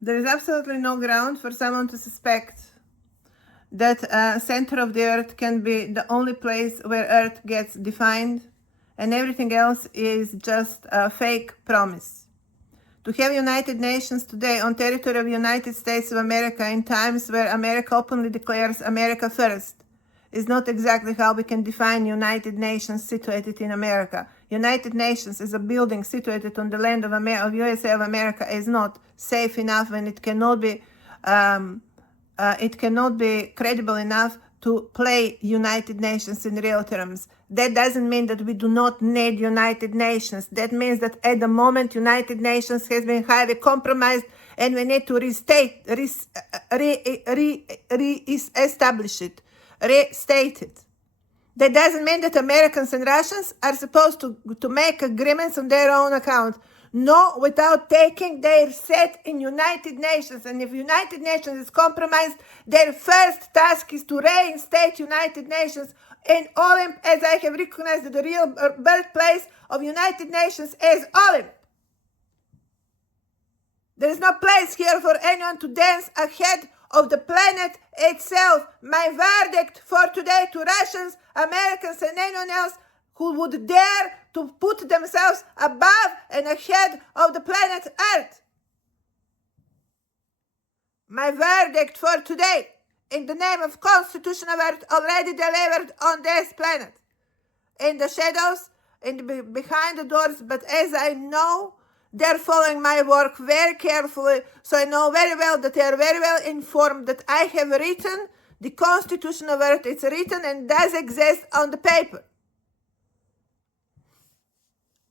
There is absolutely no ground for someone to suspect that center of the earth can be the only place where earth gets defined, and everything else is just a fake promise. To have United Nations today on territory of United States of America in times where America openly declares America first is not exactly how we can define United Nations situated in America. United Nations is a building situated on the land of USA of America is not safe enough, and it cannot be credible enough to play United Nations in real terms. That doesn't mean that we do not need United Nations. That means that at the moment United Nations has been highly compromised, and we need to restate it. That doesn't mean that Americans and Russians are supposed to make agreements on their own account. No, without taking their set in United Nations. And if United Nations is compromised, their first task is to reinstate United Nations in Olymp, as I have recognized that the real birthplace of United Nations is Olymp. There is no place here for anyone to dance ahead of the planet itself. My verdict for today to Russians, Americans, and anyone else who would dare to put themselves above and ahead of the planet Earth. My verdict for today, in the name of Constitution of Earth, already delivered on this planet. In the shadows, behind the doors, but as I know, they're following my work very carefully, so I know very well that they are very well informed that I have written the Constitution of Earth. It's written and does exist on the paper.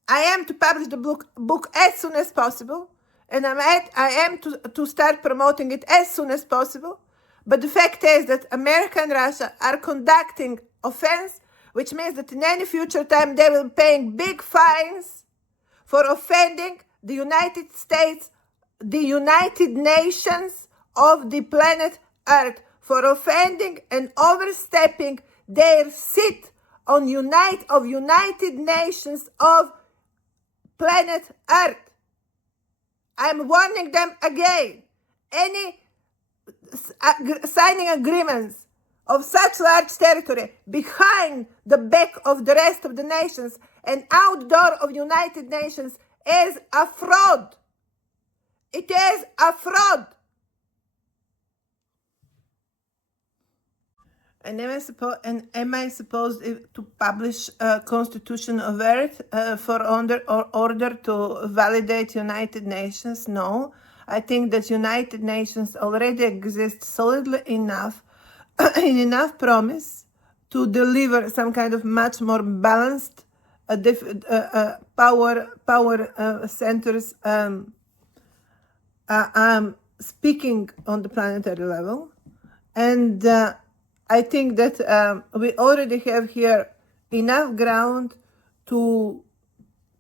I am to publish the book as soon as possible, and I am to start promoting it as soon as possible. But the fact is that America and Russia are conducting offense, which means that in any future time they will be paying big fines for offending the United States, the United Nations of the planet Earth, for offending and overstepping their seat on United Nations of planet Earth. I'm warning them again. Any signing agreements of such large territory behind the back of the rest of the nations and outdoor of United Nations is a fraud. It is a fraud. And am I supposed to publish a Constitution of Earth for order to validate United Nations? No. I think that United Nations already exists solidly enough, in enough promise to deliver some kind of much more balanced power centers speaking on the planetary level. And I think that we already have here enough ground to,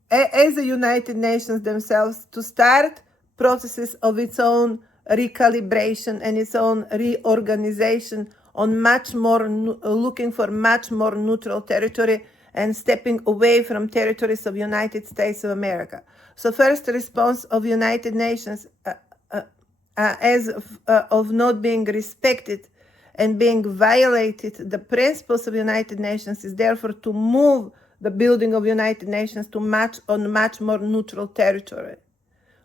as the United Nations themselves, to start processes of its own recalibration and its own reorganization on much more, looking for much more neutral territory and stepping away from territories of United States of America. So first response of United Nations as of not being respected and being violated the principles of United Nations is therefore to move the building of United Nations to much more neutral territory,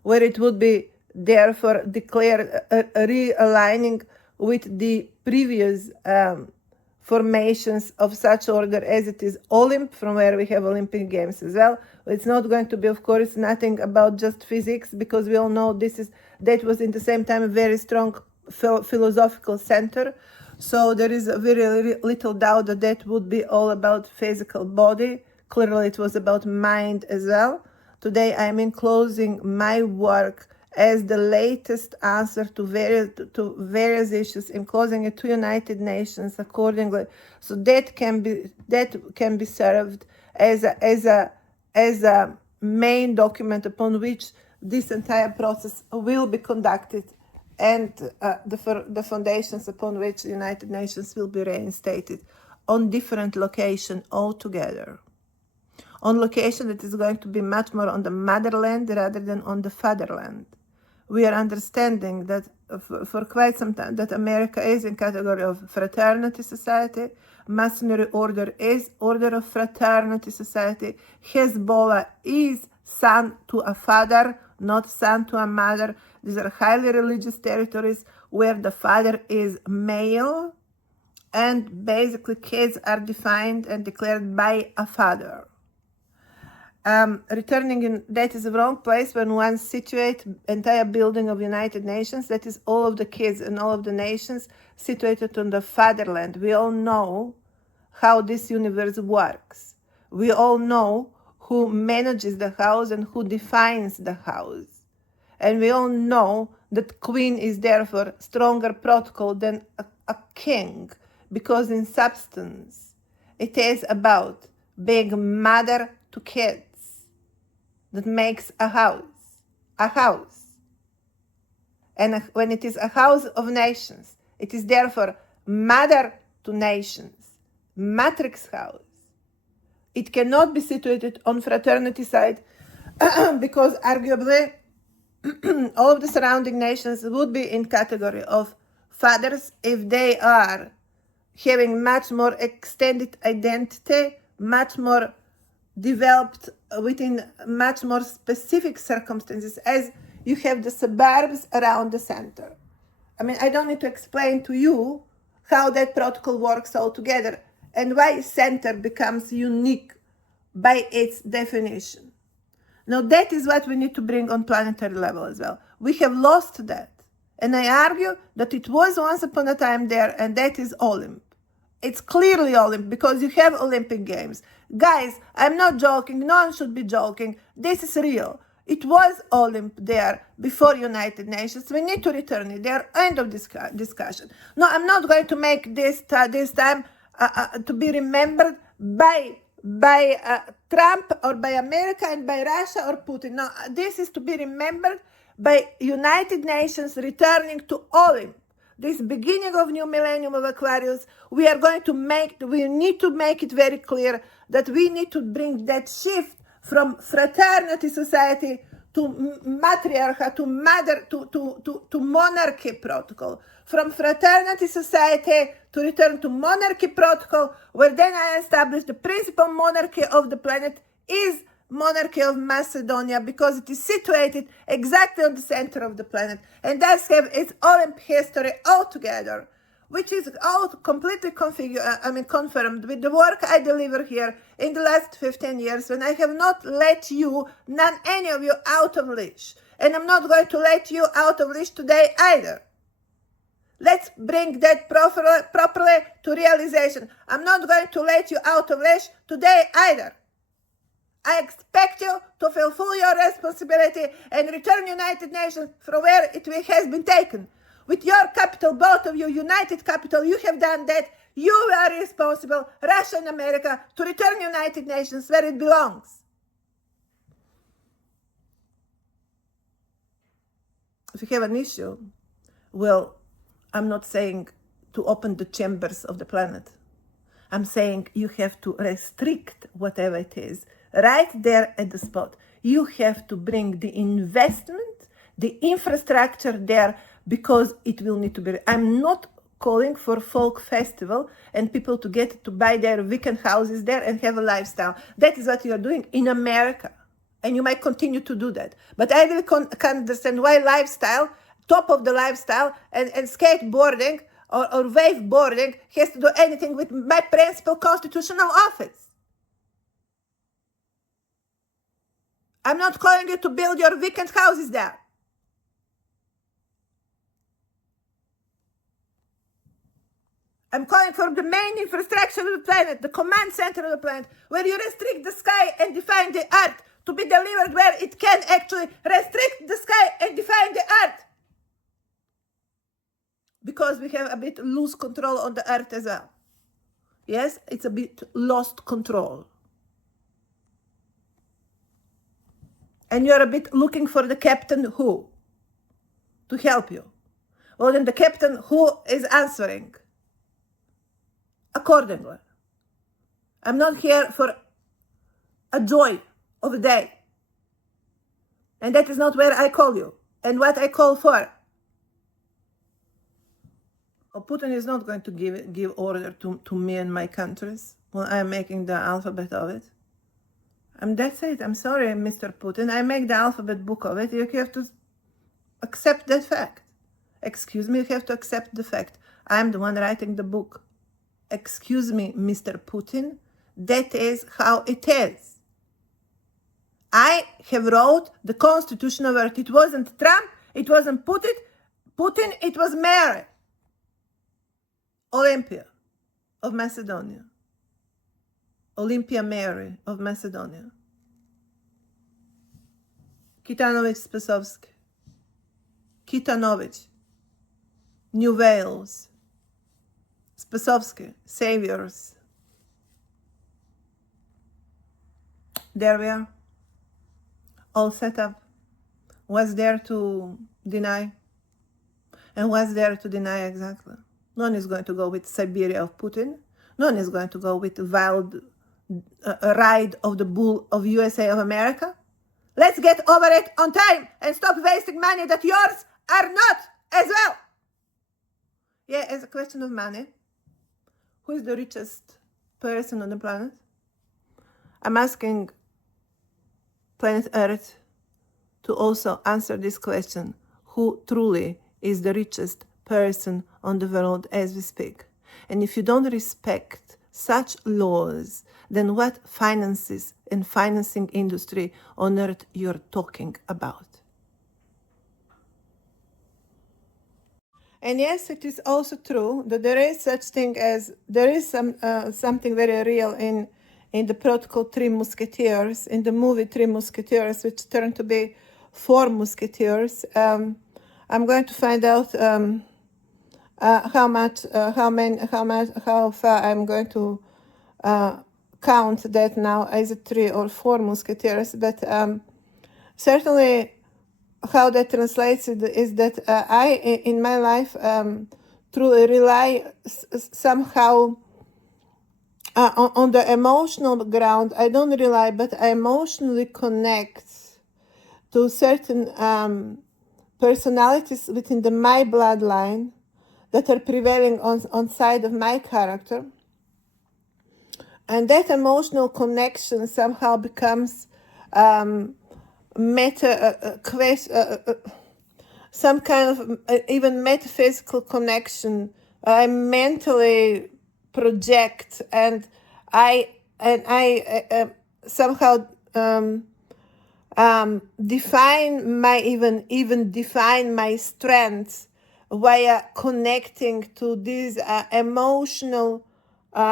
where it would be therefore declared realigning with the previous formations of such order as it is Olymp, from where we have Olympic Games as well. It's not going to be, of course, nothing about just physics, because we all know that was in the same time a very strong philosophical center. So there is a very little doubt that that would be all about physical body. Clearly it was about mind as well. Today I am enclosing my work as the latest answer to various issues, enclosing it to United Nations accordingly. So that can be served as a main document upon which this entire process will be conducted, and the foundations upon which the United Nations will be reinstated on different location altogether. On location that is going to be much more on the motherland rather than on the fatherland, we are understanding that for quite some time that America is in category of fraternity society. Masonry order is order of fraternity society. Hezbollah is son to a father, not son to a mother. These are highly religious territories where the father is male, and basically kids are defined and declared by a father. Returning in, that is the wrong place when one situates entire building of United Nations. That is all of the kids and all of the nations situated on the fatherland. We all know how this universe works. We all know who manages the house and who defines the house. And we all know that queen is therefore stronger protocol than a king, because in substance it is about being mother to kids that makes a house. And when it is a house of nations, it is therefore mother to nations, matrix house. It cannot be situated on fraternity side because arguably all of the surrounding nations would be in category of fathers if they are having much more extended identity, much more developed within much more specific circumstances, as you have the suburbs around the center. I mean, I don't need to explain to you how that protocol works altogether and why center becomes unique by its definition. Now, that is what we need to bring on planetary level as well. We have lost that. And I argue that it was once upon a time there, and that is Olymp. It's clearly Olymp because you have Olympic Games. Guys, I'm not joking. No one should be joking. This is real. It was Olymp there before United Nations. We need to return it there. End of discussion. No, I'm not going to make this time to be remembered by Trump or by America and by Russia or Putin. No, this is to be remembered by United Nations returning to Olymp. This beginning of new millennium of Aquarius, we need to make it very clear that we need to bring that shift from fraternity society to matriarcha, to mother, to monarchy protocol. From fraternity society to return to monarchy protocol, where then I established the principal monarchy of the planet is monarchy of Macedonia, because it is situated exactly on the center of the planet and does have its Olymp history altogether, which is all completely confirmed with the work I deliver here in the last 15 years, when I have not let you, any of you, out of leash. And I'm not going to let you out of leash today either. Let's bring that properly to realization. I'm not going to let you out of leash today either. I expect you to fulfill your responsibility and return United Nations from where it has been taken. With your capital, both of you, United Capital, you have done that. You are responsible, Russia and America, to return United Nations where it belongs. If you have an issue, well, I'm not saying to open the chambers of the planet. I'm saying you have to restrict whatever it is right there at the spot. You have to bring the investment, the infrastructure there, because it will need to be. I'm not calling for folk festival and people to get to buy their weekend houses there and have a lifestyle. That is what you are doing in America. And you might continue to do that. But I really can't understand why lifestyle, top of the lifestyle, and skateboarding or waveboarding has to do anything with my principal constitutional office. I'm not calling you to build your weekend houses there. I'm calling for the main infrastructure of the planet, the command center of the planet, where you restrict the sky and define the earth to be delivered where it can actually restrict the sky and define the earth. Because we have a bit loose control on the earth as well. Yes, it's a bit lost control. And you're a bit looking for the captain who to help you. Well, then the captain who is answering accordingly. I'm not here for a joy of the day. And that is not where I call you. and what I call for. Putin is not going to give order to me and my countries when I'm making the alphabet of it. That's it. I'm sorry, Mr. Putin. I make the alphabet book of it. You have to accept that fact. Excuse me, you have to accept the fact. I'm the one writing the book. Excuse me, Mr. Putin. That is how it is. I have wrote the constitutional word. It wasn't Trump. It wasn't Putin. It was Mary. Olympia of Macedonia. Olympia Mary of Macedonia. Kitanovic Spasovsky. Kitanovic. New Wales. Spasovsky. Saviors. There we are. All set up. Was there to deny? And was there to deny exactly? No one is going to go with Siberia of Putin. No one is going to go with the wild ride of the bull of USA of America. Let's get over it on time and stop wasting money that yours are not as well. Yeah, as a question of money, who is the richest person on the planet? I'm asking planet Earth to also answer this question. Who truly is the richest person on the world as we speak? And if you don't respect such laws, then what finances and financing industry on earth you're talking about? And yes, it is also true that there is such thing as, there is something very real in the protocol Three Musketeers, in the movie Three Musketeers, which turned to be Four Musketeers. I'm going to find out how far I'm going to count that now as a three or four musketeers, but certainly how that translates is that I, in my life, truly rely somehow on the emotional ground. I don't rely, but I emotionally connect to certain personalities within my bloodline that are prevailing on side of my character. And that emotional connection somehow becomes some kind of even metaphysical connection. I mentally project, and I somehow define my strengths via connecting to these emotional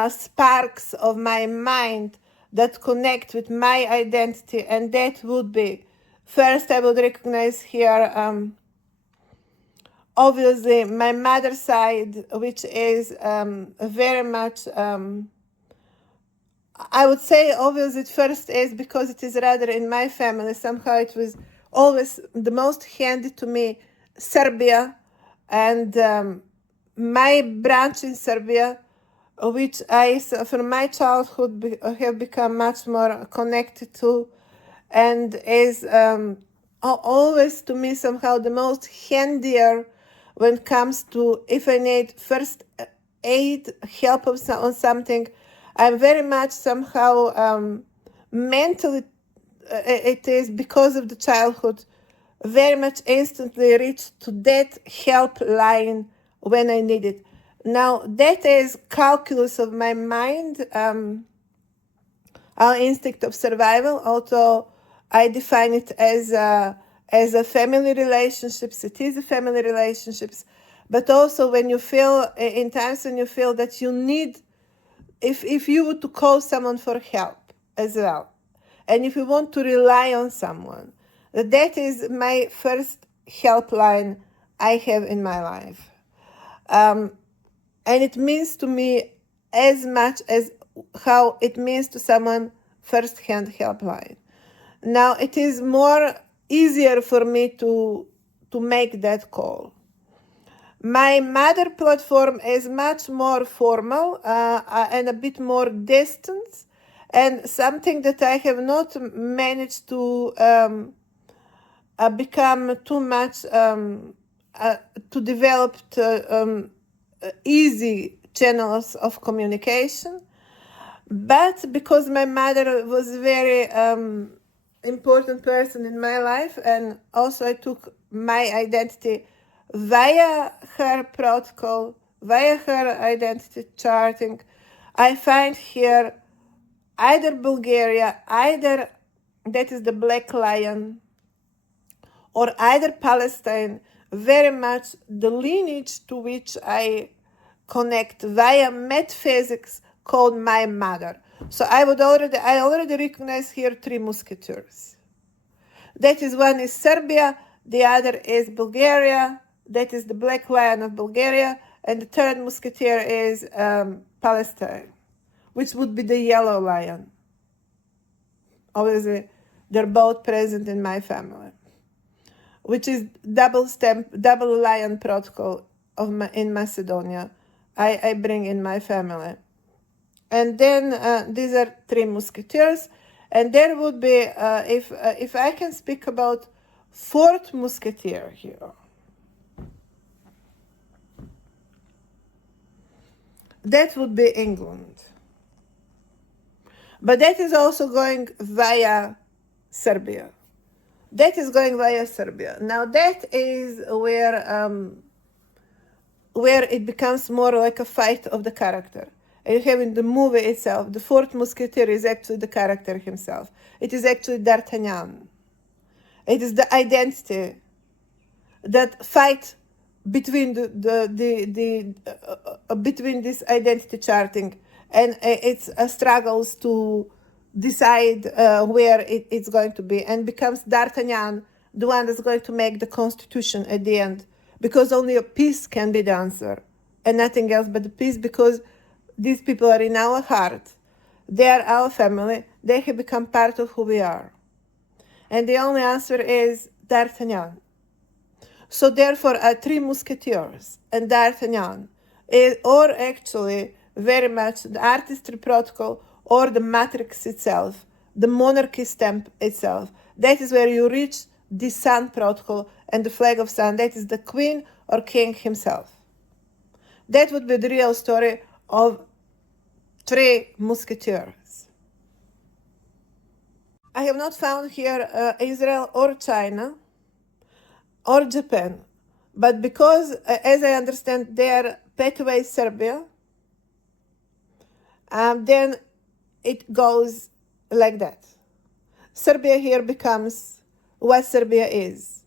sparks of my mind that connect with my identity. And that would be, first I would recognize here obviously my mother's side, which is very much I would say obviously at first is because it is rather in my family. Somehow it was always the most handy to me, Serbia, and my branch in Serbia, which I, from my childhood, have become much more connected to, and is always to me somehow the most handier when it comes to, if I need first aid, help on something. I'm very much somehow mentally, it is because of the childhood, very much instantly reach to that help line when I need it. Now, that is calculus of my mind, our instinct of survival, although I define it as a family relationships. It is a family relationships, but also when you feel, in times when you feel that you need, if you were to call someone for help as well, and if you want to rely on someone, that is my first helpline I have in my life. And it means to me as much as how it means to someone first-hand helpline. Now, it is more easier for me to make that call. My mother platform is much more formal and a bit more distant, and something that I have not managed to become too much to develop easy channels of communication. But because my mother was a very important person in my life, and also I took my identity via her protocol, via her identity charting, I find here either Bulgaria, either that is the Black Lion, or either Palestine, very much the lineage to which I connect via metaphysics called my mother. So I already recognize here three musketeers. That is, one is Serbia, the other is Bulgaria, that is the Black Lion of Bulgaria, and the third musketeer is Palestine, which would be the Yellow Lion. Obviously, they're both present in my family, which is double lion protocol in Macedonia. I bring in my family. And then these are three musketeers. And there would be, if I can speak about fourth musketeer here, that would be England. But that is also going via Serbia. That is going via Serbia. Now that is where it becomes more like a fight of the character. And you have in the movie itself, the fourth musketeer is actually the character himself. It is actually D'Artagnan. It is the identity that fight between between this identity charting, and it's struggles to decide where it's going to be, and becomes D'Artagnan, the one that's going to make the constitution at the end, because only a peace can be the answer, and nothing else but the peace, because these people are in our heart. They are our family. They have become part of who we are. And the only answer is D'Artagnan. So therefore, three musketeers and D'Artagnan, or actually very much the artistry protocol or the matrix itself, the monarchy stamp itself. That is where you reach the sun protocol and the flag of sun. That is the queen or king himself. That would be the real story of three musketeers. I have not found here Israel or China or Japan, but because, as I understand, they are pathway Serbia, then it goes like that. Serbia here becomes what Serbia is.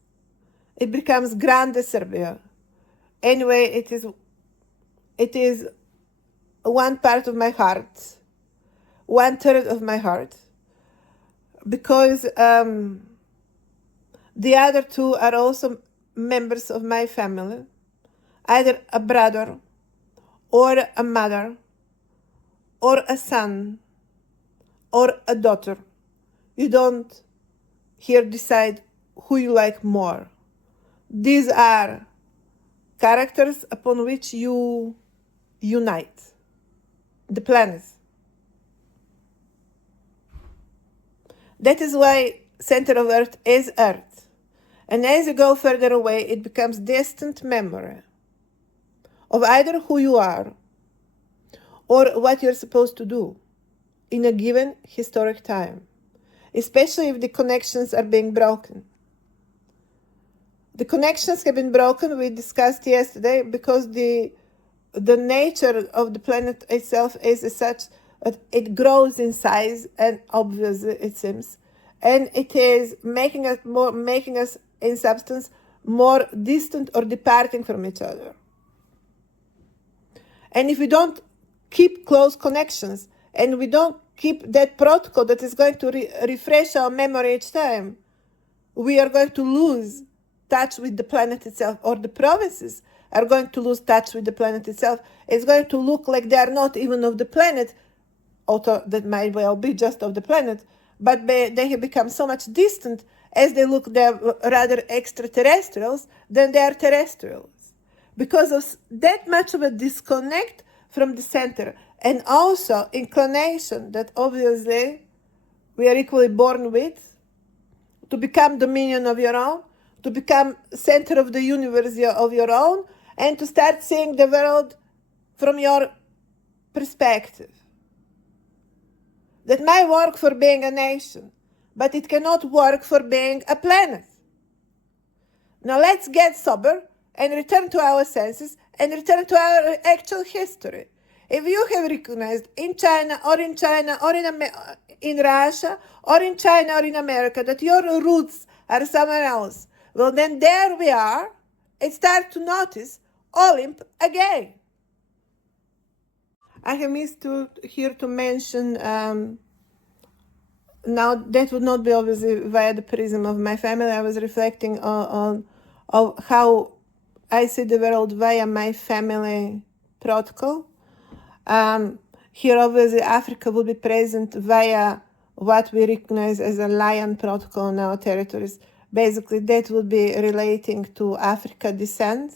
It becomes Grande Serbia. Anyway, it is one part of my heart, 1/3 of my heart, because the other two are also members of my family, either a brother or a mother or a son or a daughter. You don't here decide who you like more. These are characters upon which you unite the planet. That is why center of Earth is Earth. And as you go further away, it becomes distant memory of either who you are or what you're supposed to do in a given historic time, especially if the connections are being broken. The connections have been broken, we discussed yesterday, because the nature of the planet itself is such that it grows in size, and obviously it seems, and it is making us in substance more distant or departing from each other. And if we don't keep close connections, and we don't keep that protocol that is going to refresh our memory each time, we are going to lose touch with the planet itself, or the provinces are going to lose touch with the planet itself. It's going to look like they are not even of the planet, although that might well be just of the planet, but they have become so much distant as they look, they're rather extraterrestrials than they are terrestrials. Because of that much of a disconnect from the center, and also inclination that obviously we are equally born with, to become dominion of your own, to become center of the universe of your own, and to start seeing the world from your perspective. That might work for being a nation, but it cannot work for being a planet. Now let's get sober and return to our senses and return to our actual history. If you have recognized in China or in Russia or in China or in America that your roots are somewhere else, well, then there we are and start to notice Olymp again. I have missed here to mention, now that would not be obviously via the prism of my family. I was reflecting on how I see the world via my family protocol. Here obviously Africa will be present via what we recognize as a lion protocol in our territories. Basically that would be relating to Africa descent.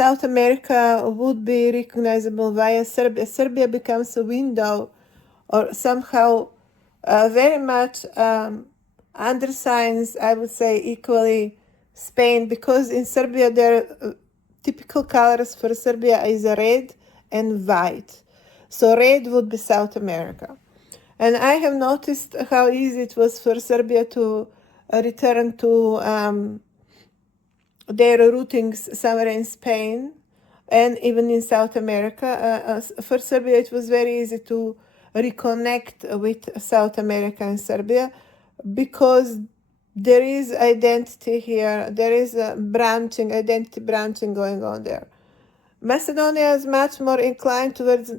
South America would be recognizable via Serbia. Serbia becomes a window or somehow very much undersigns, I would say, equally Spain, because in Serbia their typical colors for Serbia is red and white. So red would be South America. And I have noticed how easy it was for Serbia to return to their routings somewhere in Spain and even in South America. For Serbia, it was very easy to reconnect with South America and Serbia because there is identity here. There is a identity branching going on there. Macedonia is much more inclined towards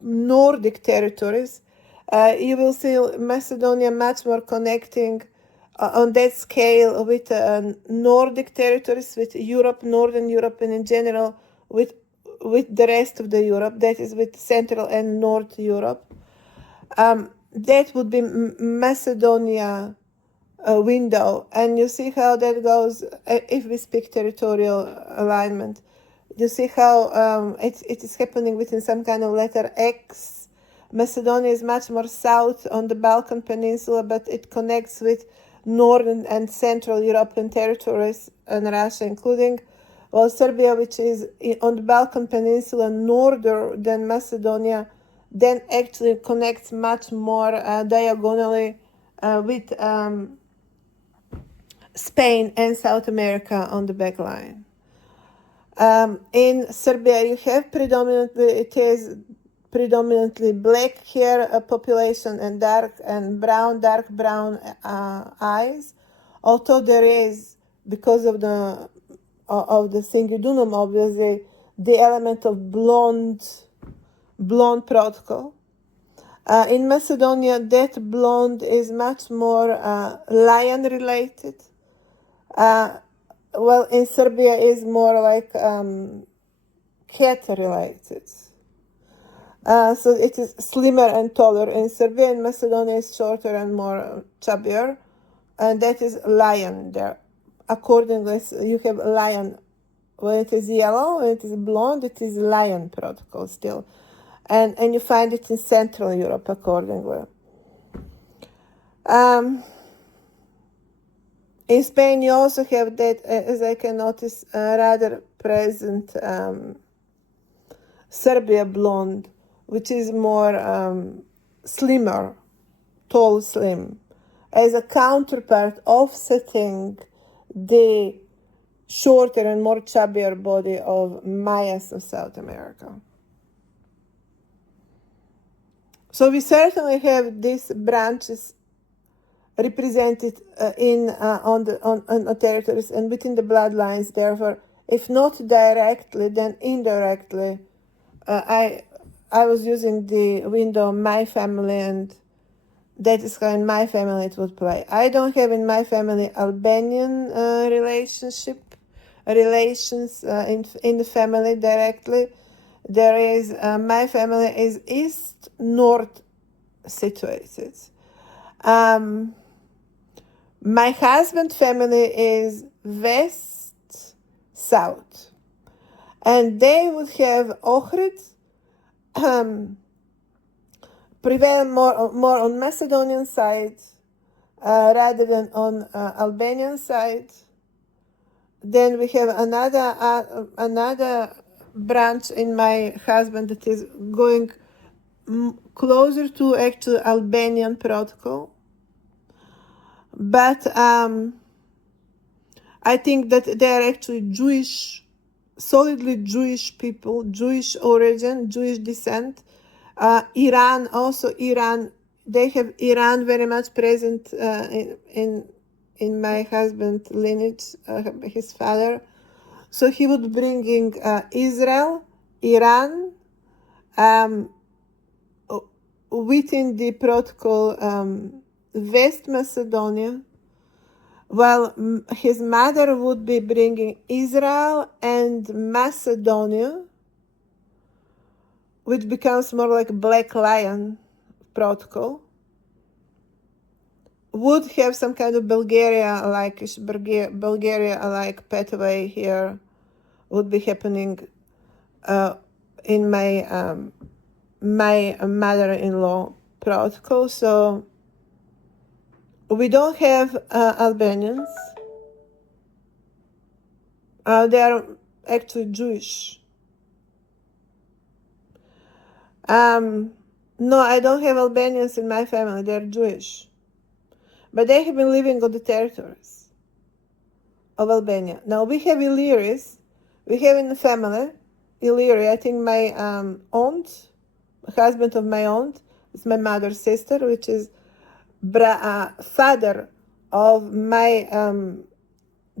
Nordic territories. You will see Macedonia much more connecting on that scale with Nordic territories, with Europe, Northern Europe, and in general with the rest of the Europe, that is with Central and North Europe. That would be Macedonia window, and you see how that goes if we speak territorial alignment. You see how it is happening within some kind of letter X. Macedonia is much more south on the Balkan Peninsula, but it connects with Northern and Central European territories and Russia including. Well, Serbia, which is on the Balkan Peninsula northern than Macedonia, then actually connects much more diagonally with Spain and South America on the back line. In Serbia, you have predominantly black hair population and dark brown eyes. Although there is, because of the Singidunum, obviously, the element of blonde protocol. In Macedonia, that blonde is much more lion related. Well, in Serbia is more like cat related. So it is slimmer and taller. In Serbia and Macedonia is shorter and more chubbier, and that is lion there. Accordingly, you have lion. When it is yellow, when it is blonde, it is lion protocol still. And you find it in Central Europe accordingly. In Spain, you also have that, as I can notice, rather present Serbia blonde, which is more slimmer, tall, slim, as a counterpart offsetting the shorter and more chubbier body of Mayas of South America. So we certainly have these branches represented on the territories and within the bloodlines. Therefore, if not directly, then indirectly. I was using the window my family, and that is how in my family it would play. I don't have in my family Albanian relations in the family directly. There is my family is east-north situated. My husband's family is west-south, and they would have Ohrid prevail more on Macedonian side, rather than on Albanian side. Then we have another branch in my husband that is going closer to actual Albanian protocol. But I think that they are actually Jewish, solidly Jewish people, Jewish origin, Jewish descent. Iran, they have Iran very much present in my husband's lineage, his father. So he would bring in Israel, Iran, within the protocol West Macedonia. Well, his mother would be bringing Israel and Macedonia, which becomes more like Black Lion protocol. Would have some kind of Bulgaria-like pathway here, would be happening in my my mother-in-law protocol. So we don't have Albanians. They are actually Jewish. No, I don't have Albanians in my family. They're Jewish. But they have been living on the territories of Albania. Now, we have Illyris. We have in the family, Illyri, I think my aunt, husband of my aunt, is my mother's sister, which is father of my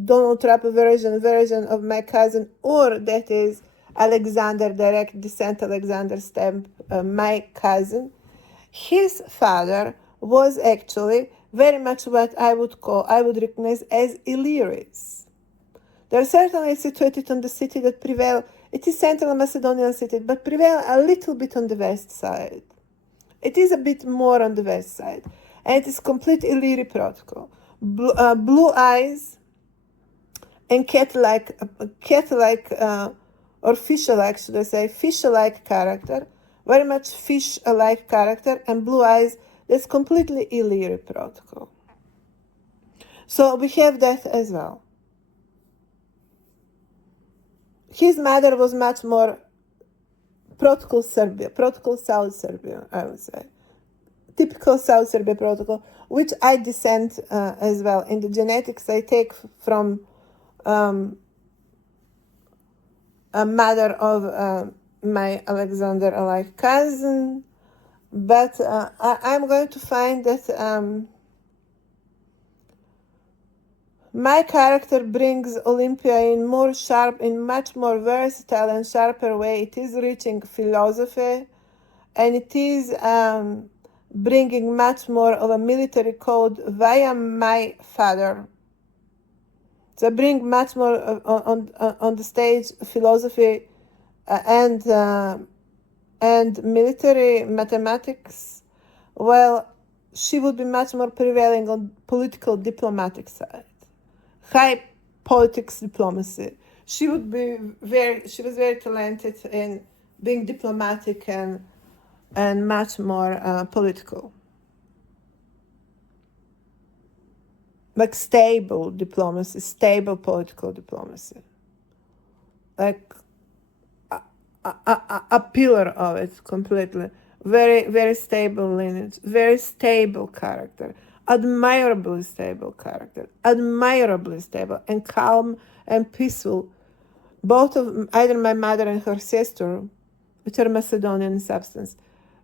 Donald Trump version of my cousin, or that is Alexander, direct descent, Alexander Stamp, my cousin. His father was actually very much what I would recognize as Illyris. They are certainly situated on the city that prevail. It is Central Macedonian city, but prevail a little bit on the west side. It is a bit more on the west side. And it is complete Illyri protocol. Blue eyes and cat-like or fish-alike, should I say, fish-alike character, very much fish-alike character, and blue eyes. That's completely Illyri protocol. So we have that as well. His mother was much more protocol Serbia, protocol South Serbia, I would say. Typical South Serbia protocol, which I descend as well. In the genetics I take from a mother of my Alexander-alike cousin. But I'm going to find that my character brings Olympia in much more versatile and sharper way. It is reaching philosophy, and it is bringing much more of a military code via my father. So I bring much more on the stage philosophy and military mathematics. Well, she would be much more prevailing on political diplomatic side, high politics diplomacy. She was very talented in being diplomatic and much more political, like stable diplomacy, stable political diplomacy, like a pillar of it completely. Very, very stable lineage, very stable character, admirably stable character, admirably stable and calm and peaceful. Both of either my mother and her sister, which are Macedonian in substance,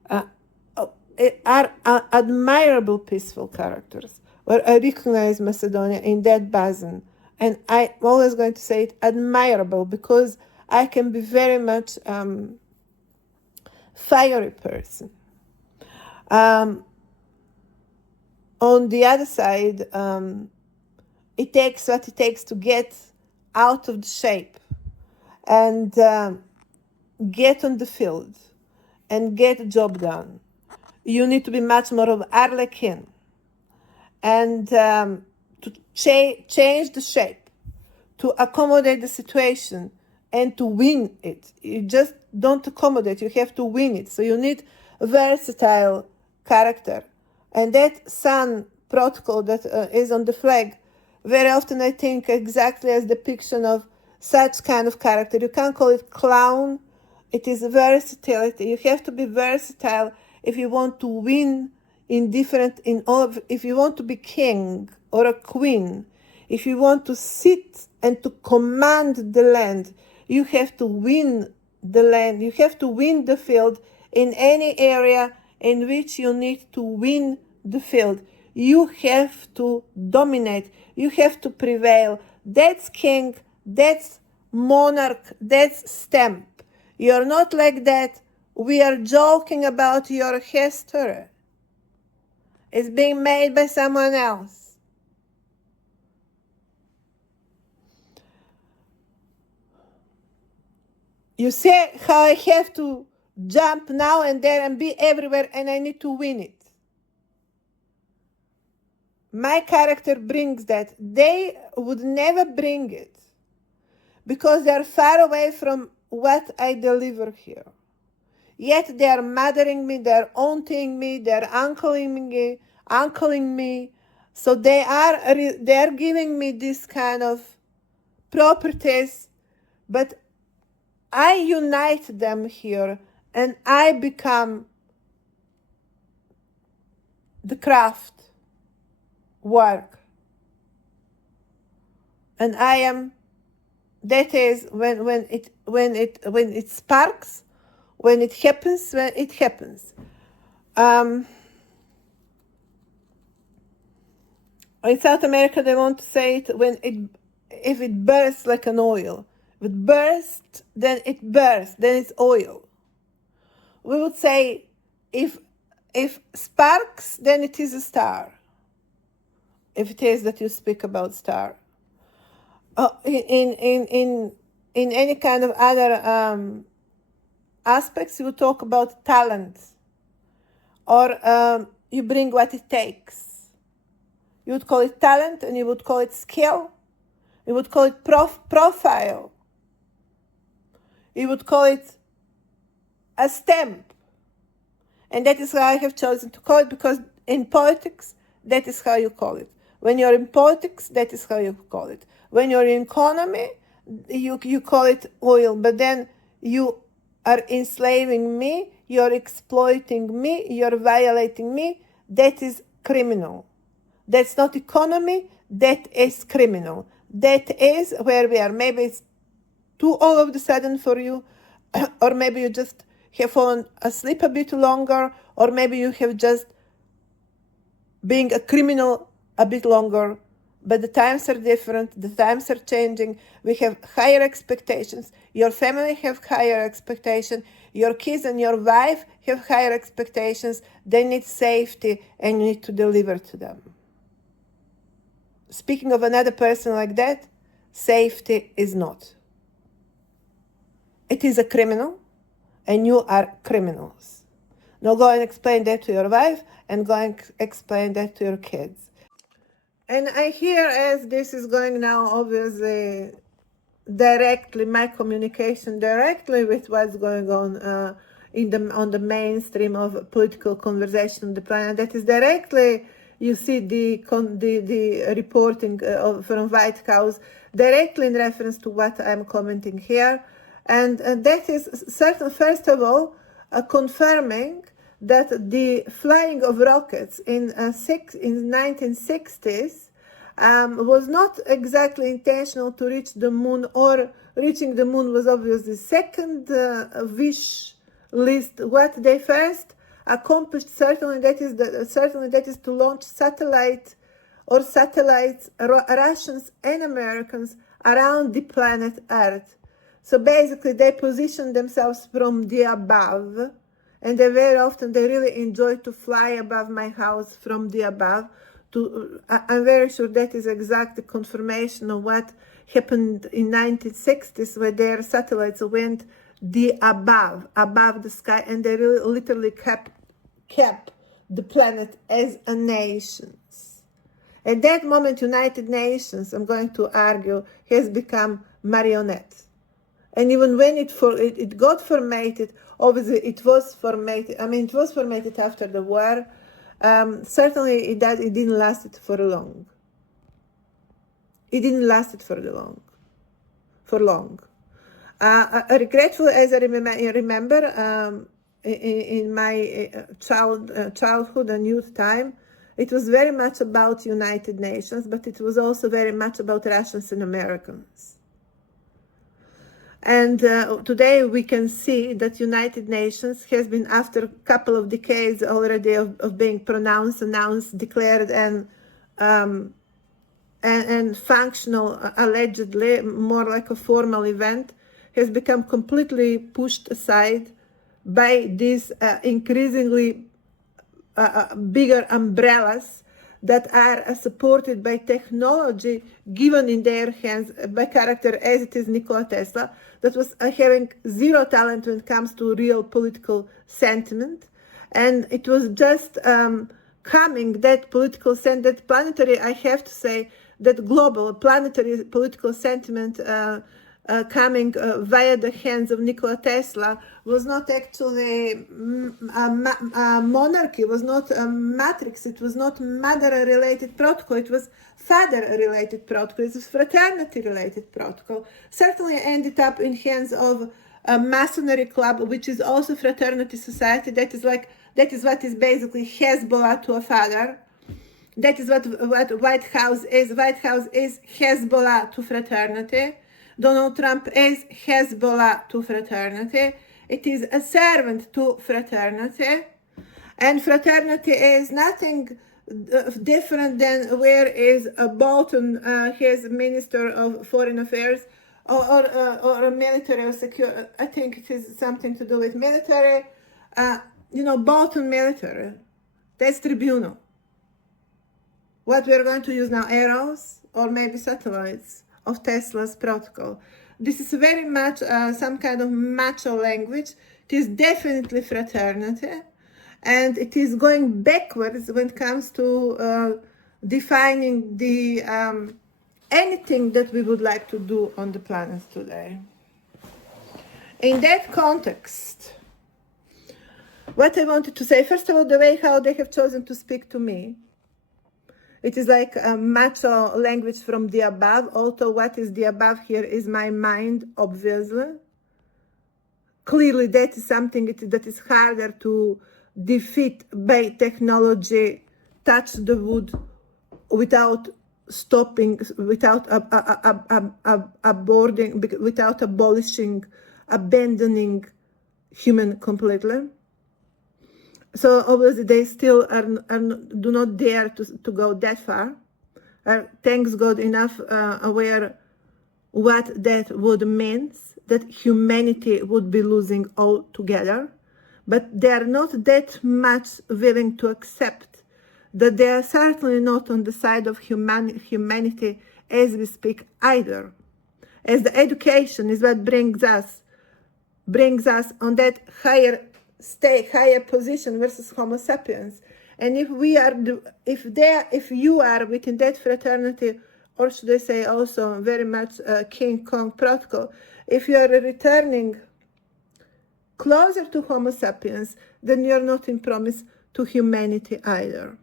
are admirable peaceful characters. Where I recognize Macedonia in that basin, and I'm always going to say it admirable because I can be very much fiery person. On the other side, it takes what it takes to get out of the shape and get on the field and get the job done. You need to be much more of Arlequin and to change the shape, to accommodate the situation and to win it. You just don't accommodate, you have to win it. So you need a versatile character. And that sun protocol that is on the flag, very often I think exactly as depiction of such kind of character. You can't call it clown. It is versatility. You have to be versatile if you want to win if you want to be king or a queen, if you want to sit and to command the land, you have to win the land. You have to win the field in any area in which you need to win the field. You have to dominate. You have to prevail. That's king. That's monarch. That's stamp. You're not like that. We are joking about your history. It's being made by someone else. You say how I have to jump now and there and be everywhere and I need to win it. My character brings that. They would never bring it because they are far away from what I deliver here. Yet they are mothering me, they are aunting me, they are uncling me. So they are giving me this kind of properties, but I unite them here and I become the craft work. And I am, that is when it sparks, when it happens, it happens. In South America, they want to say it if it bursts like an oil. If it bursts, then it's oil. We would say if sparks, then it is a star. If it is that you speak about star. In any kind of other aspects, you talk about talent, or you bring what it takes. You would call it talent, and you would call it skill. You would call it profile. You would call it a stamp. And that is how I have chosen to call it, because in politics, that is how you call it. When you're in politics, that is how you call it. When you're in economy, you call it oil, but then you are enslaving me, you're exploiting me, you're violating me. That is criminal. That's not economy, that is criminal. That is where we are. Maybe it's too all of a sudden for you, or maybe you just have fallen asleep a bit longer, or maybe you have just been a criminal a bit longer. But the times are different, the times are changing. We have higher expectations. Your family have higher expectations. Your kids and your wife have higher expectations. They need safety, and you need to deliver to them. Speaking of another person like that, safety is not. It is a criminal, and you are criminals. Now go and explain that to your wife, and go and explain that to your kids. And I hear, as this is going now, obviously, directly, my communication directly with what's going on on the mainstream of political conversation on the planet. That is directly, you see the reporting from White House directly in reference to what I'm commenting here. And that is certain, first of all, confirming that the flying of rockets in 1960s was not exactly intentional to reach the moon, or reaching the moon was obviously second wish list. What they first accomplished, certainly that is to launch satellites, Russians and Americans, around the planet Earth. So basically, they position themselves from the above. And they really enjoy to fly above my house from the above. I'm very sure that is exact confirmation of what happened in 1960s, where their satellites went above the sky, and they really literally kept the planet as a nation. At that moment, United Nations, I'm going to argue, has become marionette. And even when it got formatted, obviously it was formatted. I mean, it was formatted after the war, certainly it didn't last it for long. It didn't last it for long. Regretful as I remember in my childhood and youth time, it was very much about United Nations, but it was also very much about Russians and Americans. And today we can see that United Nations has been, after a couple of decades already of being announced, declared, and functional, allegedly, more like a formal event, has become completely pushed aside by these increasingly bigger umbrellas that are supported by technology given in their hands by character as it is Nikola Tesla, that was having zero talent when it comes to real political sentiment. And it was just coming, that political sentiment, that planetary, I have to say, that global planetary political sentiment coming via the hands of Nikola Tesla was not actually monarchy, was not a matrix, it was not mother-related protocol, it was father-related protocol, it was fraternity-related protocol. Certainly ended up in hands of a masonry club, which is also fraternity society. That is what is basically Hezbollah to a father. That is what White House is. White House is Hezbollah to fraternity. Donald Trump is Hezbollah to fraternity. It is a servant to fraternity. And fraternity is nothing different than where is Bolton, his Minister of Foreign Affairs, or military or security. I think it is something to do with military. Bolton military. That's tribunal. What we are going to use now, arrows or maybe satellites of Tesla's protocol. This is very much some kind of macho language. It is definitely fraternity, and it is going backwards when it comes to defining the anything that we would like to do on the planet today. In that context, what I wanted to say, first of all, the way how they have chosen to speak to me, it is like a macho language from the above, although what is the above here is my mind, obviously. Clearly, that is something that is harder to defeat by technology, touch the wood without stopping, without abolishing, abandoning human completely. So obviously they still do not dare to go that far. Thanks God enough aware what that would mean, that humanity would be losing altogether. But they are not that much willing to accept that they are certainly not on the side of humanity as we speak either. As the education is what brings us on that higher position versus Homo sapiens. And if you are within that fraternity, or should I say also very much King Kong protocol, if you are returning closer to Homo sapiens, then you are not in promise to humanity either.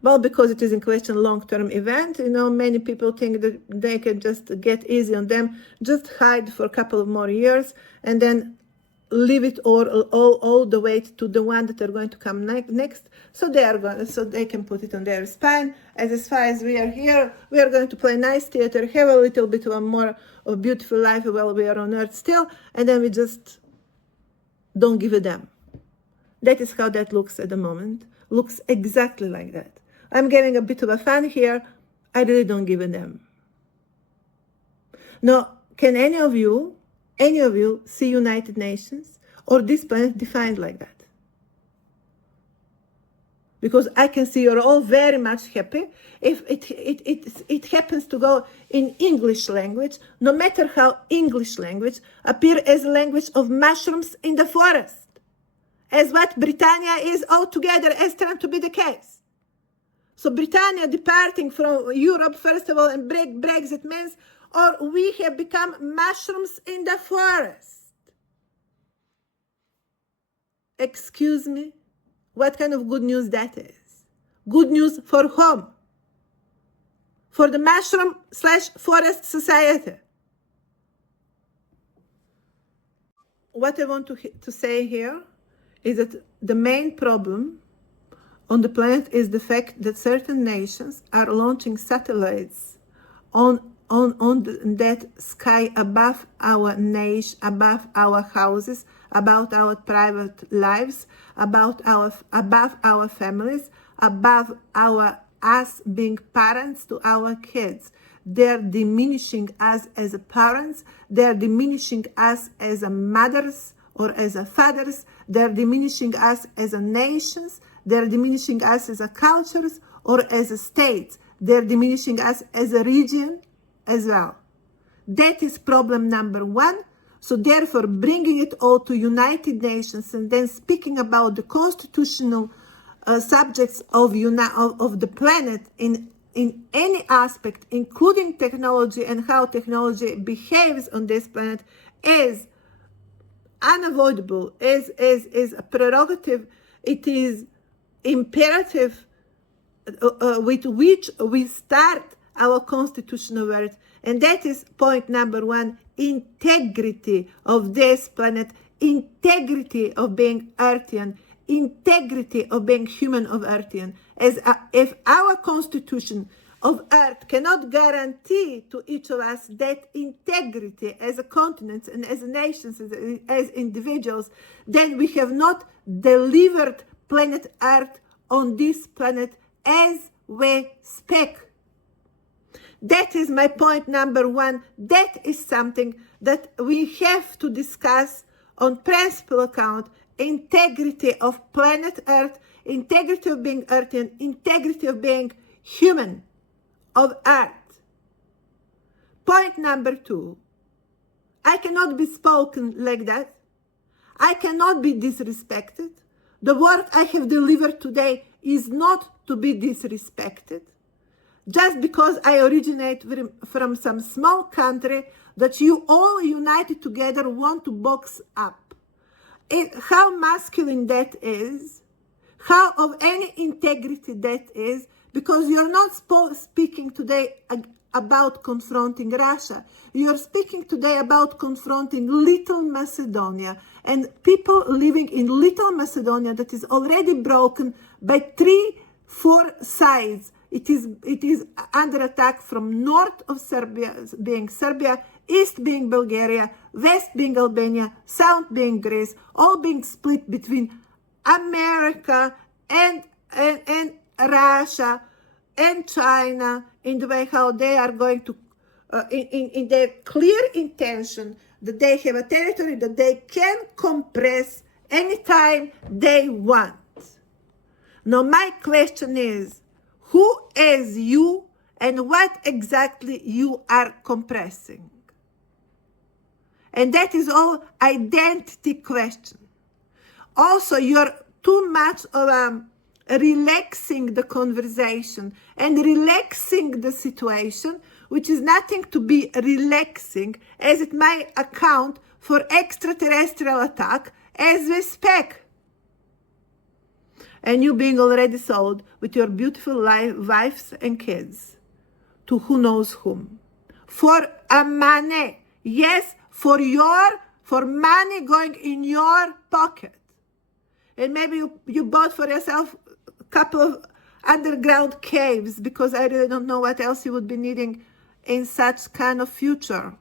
Well, because it is in question long-term event, many people think that they can just get easy on them, just hide for a couple of more years, and then leave it all the weight to the one that are going to come next, so they can put it on their spine. As far as we are here, we are going to play nice theater, have a little bit of a more of beautiful life while we are on earth still, and then we just don't give a damn. That is how that looks at the moment. Looks exactly like that. I'm getting a bit of a fun here. I really don't give a damn. Now, can any of you see United Nations or this planet defined like that? Because I can see you're all very much happy if it happens to go in English language, no matter how English language appear as a language of mushrooms in the forest, as what Britannia is altogether as turned to be the case. So Britannia departing from Europe, first of all, and Brexit means, or we have become mushrooms in the forest. Excuse me, what kind of good news that is. Good news for whom? For the mushroom/forest society. What I want to say here is that the main problem on the planet is the fact that certain nations are launching satellites on that sky above our nation, above our houses, about our private lives, above our families, above us being parents to our kids. They're diminishing us as parents. They're diminishing us as mothers or as fathers. They're diminishing us as nations. They're diminishing us as cultures or as states. They're diminishing us as a region as well. That is problem number one. So therefore, bringing it all to United Nations and then speaking about the constitutional subjects of the planet in any aspect, including technology and how technology behaves on this planet, is unavoidable, is a prerogative. It is imperative with which we start our constitutional work. And that is point number one: integrity of this planet, integrity of being Earthian, integrity of being human of Earthian. If our constitution of Earth cannot guarantee to each of us that integrity as a continent and as nations, as individuals, then we have not delivered planet Earth on this planet as we speak. That is my point number one. That is something that we have to discuss on principle account: integrity of planet Earth, integrity of being Earthian, integrity of being human of Earth. Point number two: I cannot be spoken like that. I cannot be disrespected. The work I have delivered today is not to be disrespected. Just because I originate from some small country that you all united together want to box up. How masculine that is, how of any integrity that is, because you're not speaking today about confronting Russia. You're speaking today about confronting Little Macedonia and people living in Little Macedonia that is already broken by 3-4 sides. It is under attack from north of Serbia, being Serbia, east being Bulgaria, west being Albania, south being Greece, all being split between America and Russia and China, in the way how they are going to, in their clear intention that they have a territory that they can compress anytime they want. Now my question is, who is you and what exactly you are compressing? And that is all identity question. Also, you're too much of relaxing the conversation and relaxing the situation, which is nothing to be relaxing, as it might account for extraterrestrial attack as we speak. And you being already sold with your beautiful wives and kids to who knows whom. For money. Yes, for money going in your pocket. And maybe you bought for yourself a couple of underground caves, because I really don't know what else you would be needing in such kind of future.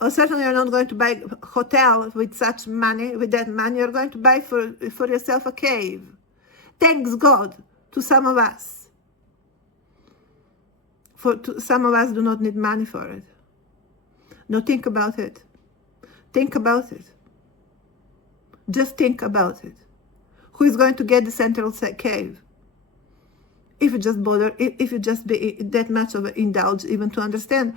Or certainly you're not going to buy a hotel with such money. With that money, you're going to buy for yourself a cave. Thanks God to some of us. Some of us do not need money for it. No, think about it. Think about it. Just think about it. Who is going to get the central cave? If you just bother, if you just be that much of an indulge even to understand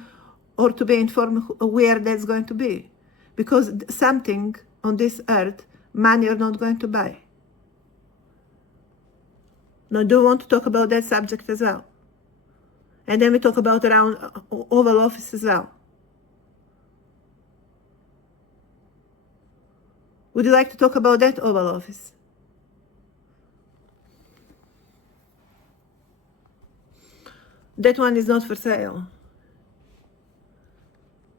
or to be informed where that's going to be. Because something on this earth, money you're not going to buy. Now, do you want to talk about that subject as well? And then we talk about around Oval Office as well. Would you like to talk about that Oval Office? That one is not for sale.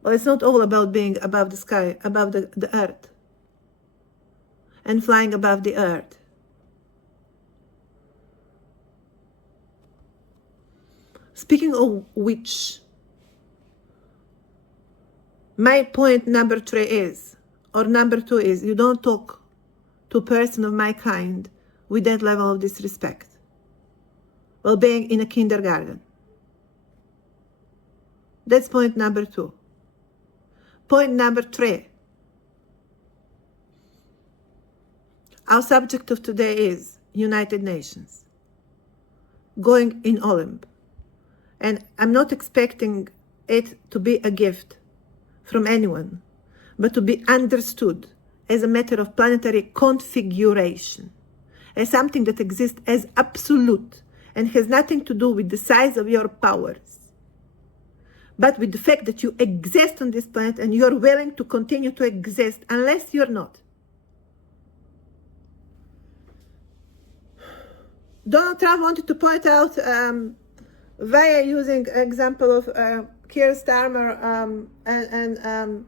Well, it's not all about being above the sky, above the earth, and flying above the earth. Speaking of which, my point number 3 is, or number 2 is, you don't talk to a person of my kind with that level of disrespect while being in a kindergarten. That's point number 2. Point number 3. Our subject of today is United Nations, going in Olymp. And I'm not expecting it to be a gift from anyone, but to be understood as a matter of planetary configuration, as something that exists as absolute and has nothing to do with the size of your powers, but with the fact that you exist on this planet and you're willing to continue to exist unless you're not. Donald Trump wanted to point out, via using example of Keir Starmer and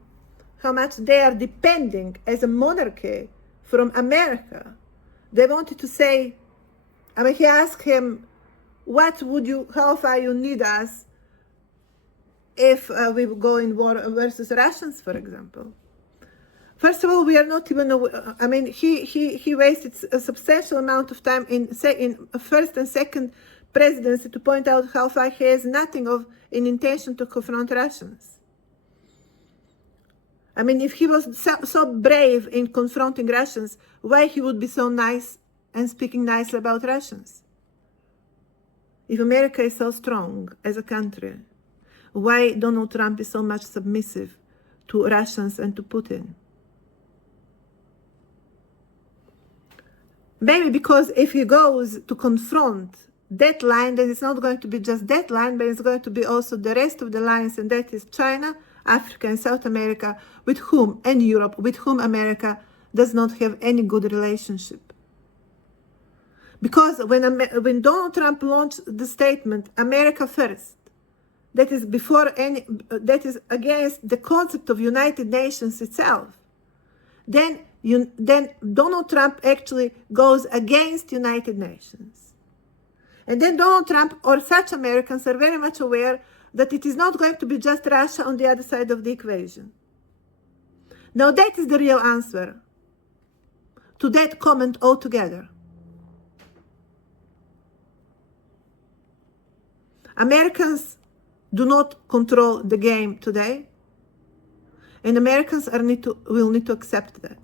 how much they are depending as a monarchy from America. They wanted to say, I mean, he asked him, how far you need us if we go in war versus Russians, for example. First of all, we are not even, I mean, he wasted a substantial amount of time in first and second presidency to point out how far he has nothing of an intention to confront Russians. I mean, if he was so brave in confronting Russians, why he would be so nice and speaking nicely about Russians? If America is so strong as a country, why Donald Trump is so much submissive to Russians and to Putin? Maybe because if he goes to confront that line, then it's not going to be just that line, but it's going to be also the rest of the lines, and that is China, Africa, and South America, with whom, and Europe, with whom America does not have any good relationship. Because when Donald Trump launched the statement, America first, that is against the concept of United Nations itself, then Donald Trump actually goes against United Nations. And then Donald Trump or such Americans are very much aware that it is not going to be just Russia on the other side of the equation. Now that is the real answer to that comment altogether. Americans do not control the game today, and Americans will need to accept that.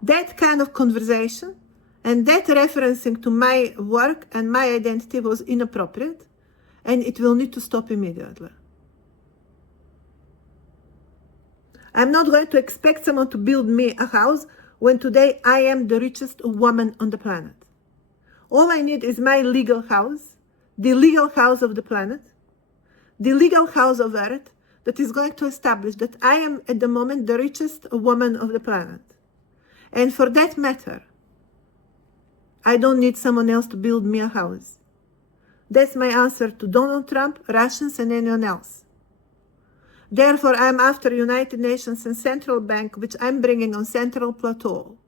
That kind of conversation and that referencing to my work and my identity was inappropriate, and it will need to stop immediately. I'm not going to expect someone to build me a house when today I am the richest woman on the planet. All I need is my legal house, the legal house of the planet, the legal house of Earth, that is going to establish that I am at the moment the richest woman of the planet. And for that matter, I don't need someone else to build me a house. That's my answer to Donald Trump, Russians, and anyone else. Therefore, I'm after United Nations and Central Bank, which I'm bringing on Central Plateau.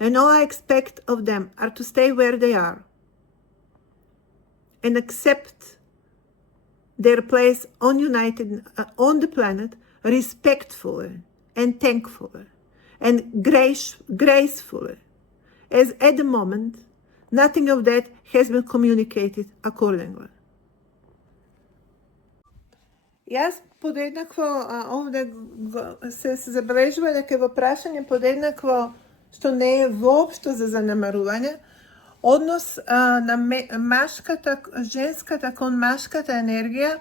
And all I expect of them are to stay where they are and accept their place on the planet respectfully and thankfully and gracefully, as at the moment nothing of that has been communicated accordingly. Jaz podjednako ovdje se zabeležuje nekevo prašanje podjednako što ne je uopšte za zanemaruvanje. Odnos na maškata, ženskata kon maškata energija,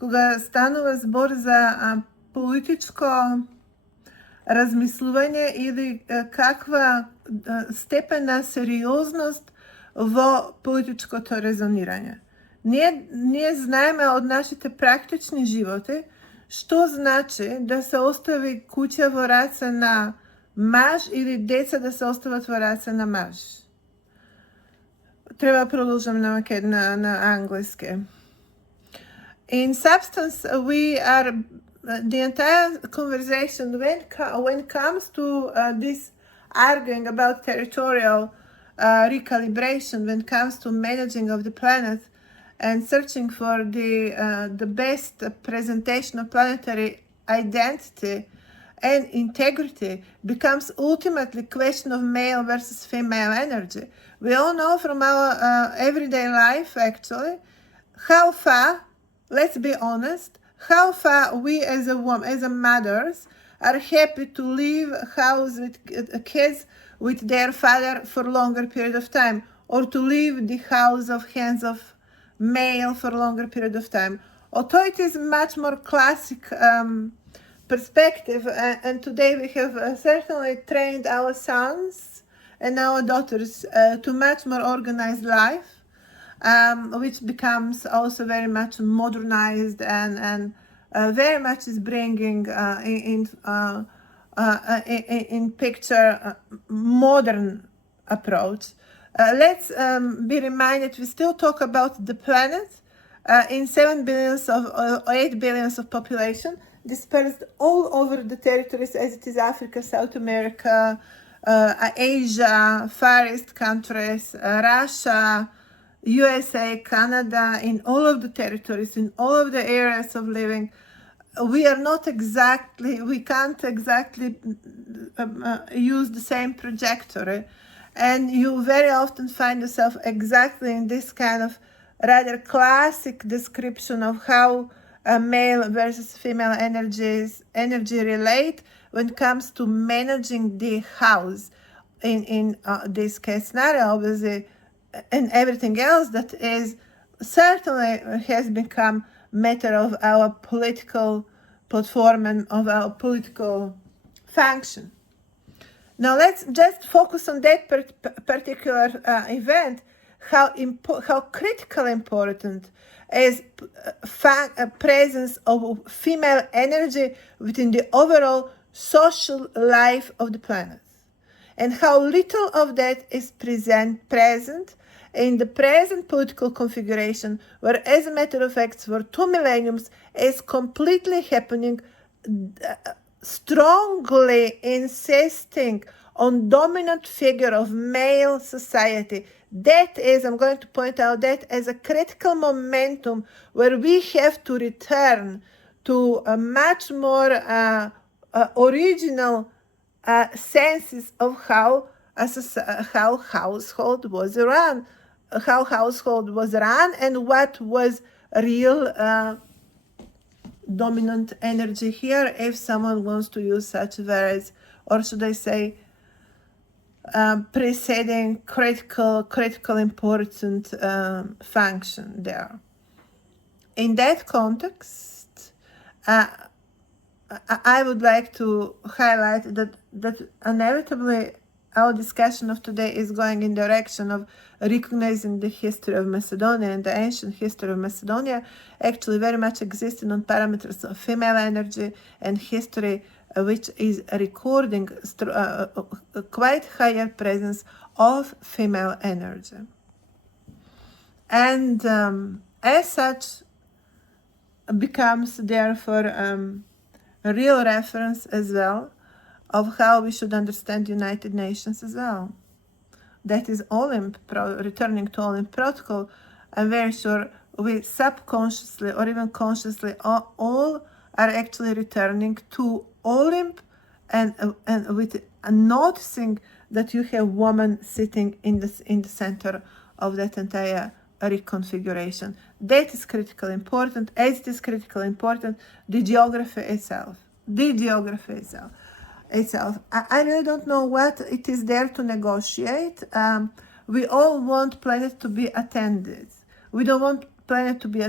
koga stanova zbor za političko razmisluvanje ili kakva stepena serioznost vo političko to rezoniranje. Nije znajme od našite praktični živote, što znači da se ostavi kuća voraca na Mаж ili deca da se ostavят в ръце на мъж. Трябва да продължим на английски. In substance, we are the entire conversation when it comes to this arguing about territorial recalibration, when it comes to managing of the planet and searching for the best presentation of planetary identity and integrity, becomes ultimately question of male versus female energy. We all know from our everyday life, actually, how far, let's be honest, how far we as a woman, as a mothers, are happy to leave house with kids with their father for longer period of time, or to leave the house of hands of male for longer period of time. Although it is much more classic perspective, and today we have certainly trained our sons and our daughters to much more organized life, which becomes also very much modernized and very much is bringing in picture modern approach. Let's be reminded, we still talk about the planet in 7 billions of 8 billions of population, dispersed all over the territories as it is Africa, South America, Asia, Far East countries, Russia, USA, Canada, in all of the territories, in all of the areas of living. We can't exactly use the same trajectory, and you very often find yourself exactly in this kind of rather classic description of how male versus female energy relate when it comes to managing the house in this case scenario, obviously, and everything else that is certainly has become matter of our political platform and of our political function. Now let's just focus on that particular event, how critically important is presence of female energy within the overall social life of the planet, and how little of that is present in the present political configuration, where, as a matter of fact, for 2 millenniums is completely happening, strongly insisting on dominant figure of male society. That is, I'm going to point out that as a critical momentum where we have to return to a much more original senses of how household was run, and what was real dominant energy here, if someone wants to use such words, or should I say preceding critical important function there. In that context, I would like to highlight that inevitably our discussion of today is going in direction of recognizing the history of Macedonia, and the ancient history of Macedonia actually very much existing on parameters of female energy and history, which is recording quite higher presence of female energy. And as such becomes therefore a real reference as well of how we should understand United Nations as well. That is Olymp, returning to Olymp protocol. I'm very sure we subconsciously or even consciously all are actually returning to Olymp, and with noticing that you have woman sitting in the center of that entire reconfiguration. That is critically important, as it is critically important the geography itself. I really don't know what it is there to negotiate. We all want planet to be attended. We don't want planet to be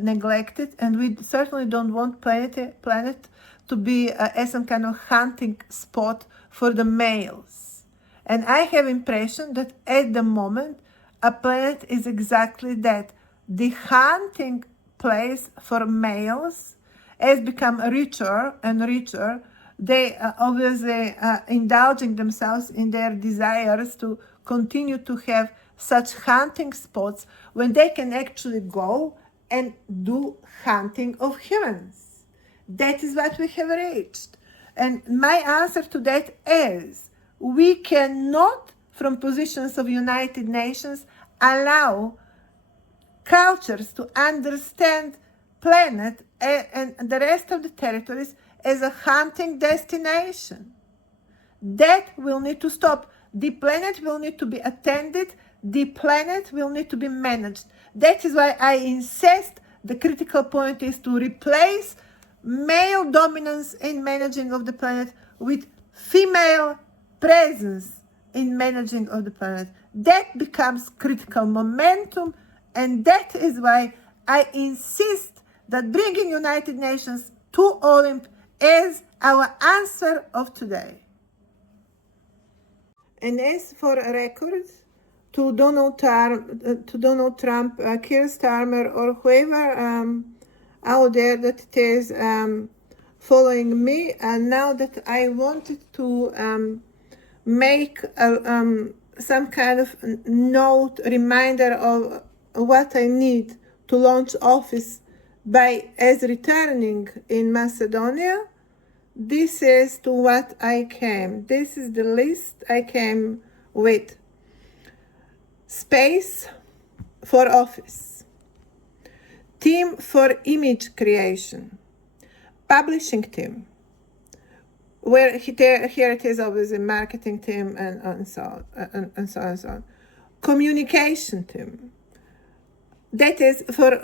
neglected, and we certainly don't want planet to be as some kind of hunting spot for the males. And I have impression that at the moment a planet is exactly that. The hunting place for males has become richer and richer they obviously indulging themselves in their desires to continue to have such hunting spots when they can actually go and do hunting of humans. That is what we have reached. And my answer to that is we cannot, from positions of United Nations, allow cultures to understand planet and the rest of the territories as a hunting destination. That will need to stop. The planet will need to be attended. The planet will need to be managed. That is why I insist the critical point is to replace male dominance in managing of the planet with female presence in managing of the planet. That becomes critical momentum, and that is why I insist that bringing United Nations to Olymp is our answer of today. And as for a record, to Donald Trump, Keir Starmer, or whoever out there that it is following me, and now that I wanted to make some kind of note, reminder of what I need to launch office by as returning in Macedonia. This is to what I came. This is the list I came with. Space for office, team for image creation, publishing team, where here it is obviously marketing team and so on and so on. Communication team. That is for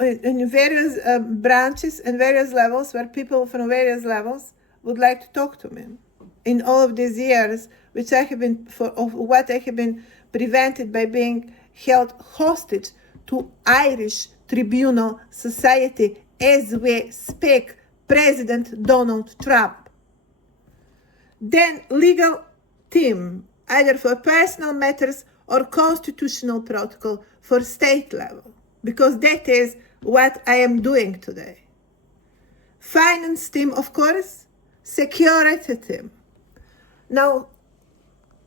in various branches and various levels where people from various levels would like to talk to me. In all of these years, which I have been what I have been prevented by being held hostage to Irish Tribunal Society as we speak, President Donald Trump. Then legal team, either for personal matters or constitutional protocol for state level, because that is what I am doing today. Finance team, of course, security team. Now,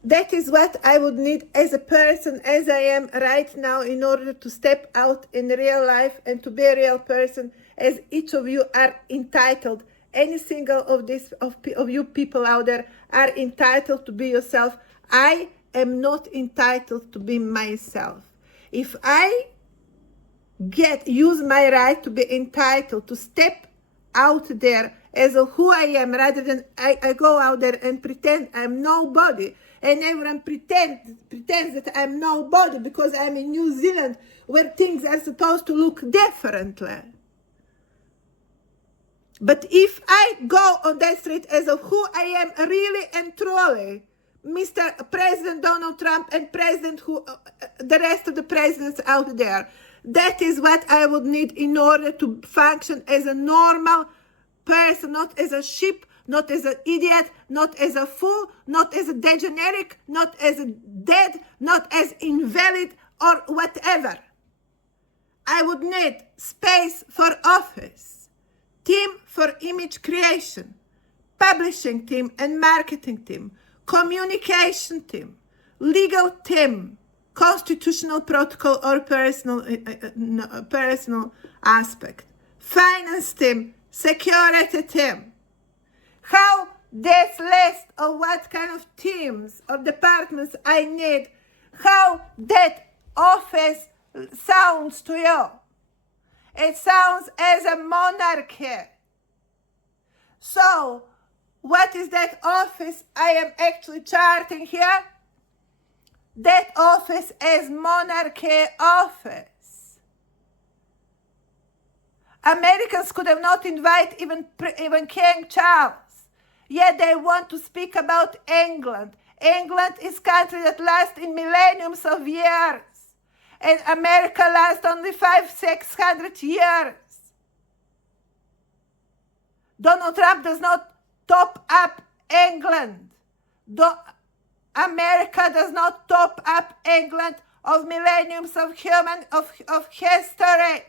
that is what I would need as a person, as I am right now, in order to step out in real life and to be a real person, as each of you are entitled. Any single of you people out there are entitled to be yourself. I am not entitled to be myself. If I use my right to be entitled to step out there as who I am, rather than I go out there and pretend I'm nobody, and everyone pretends that I'm nobody because I'm in New Zealand where things are supposed to look differently. But if I go on that street as who I am really and truly, Mr. President Donald Trump and the rest of the presidents out there, that is what I would need in order to function as a normal person, not as a sheep, not as an idiot, not as a fool, not as a degenerate, not as a dead, not as invalid or whatever. I would need space for office, team for image creation, publishing team and marketing team, communication team, legal team, constitutional protocol or personal aspect, finance team, security team. How this list of what kind of teams or departments I need, how that office sounds to you? It sounds as a monarchy. So, what is that office I am actually charting here? That office is monarchy office. Americans could have not invited even King Charles. Yet they want to speak about England. England is a country that lasts in millenniums of years. And America lasts only 500-600 years. Donald Trump does not top up England. America does not top up England of millenniums of history.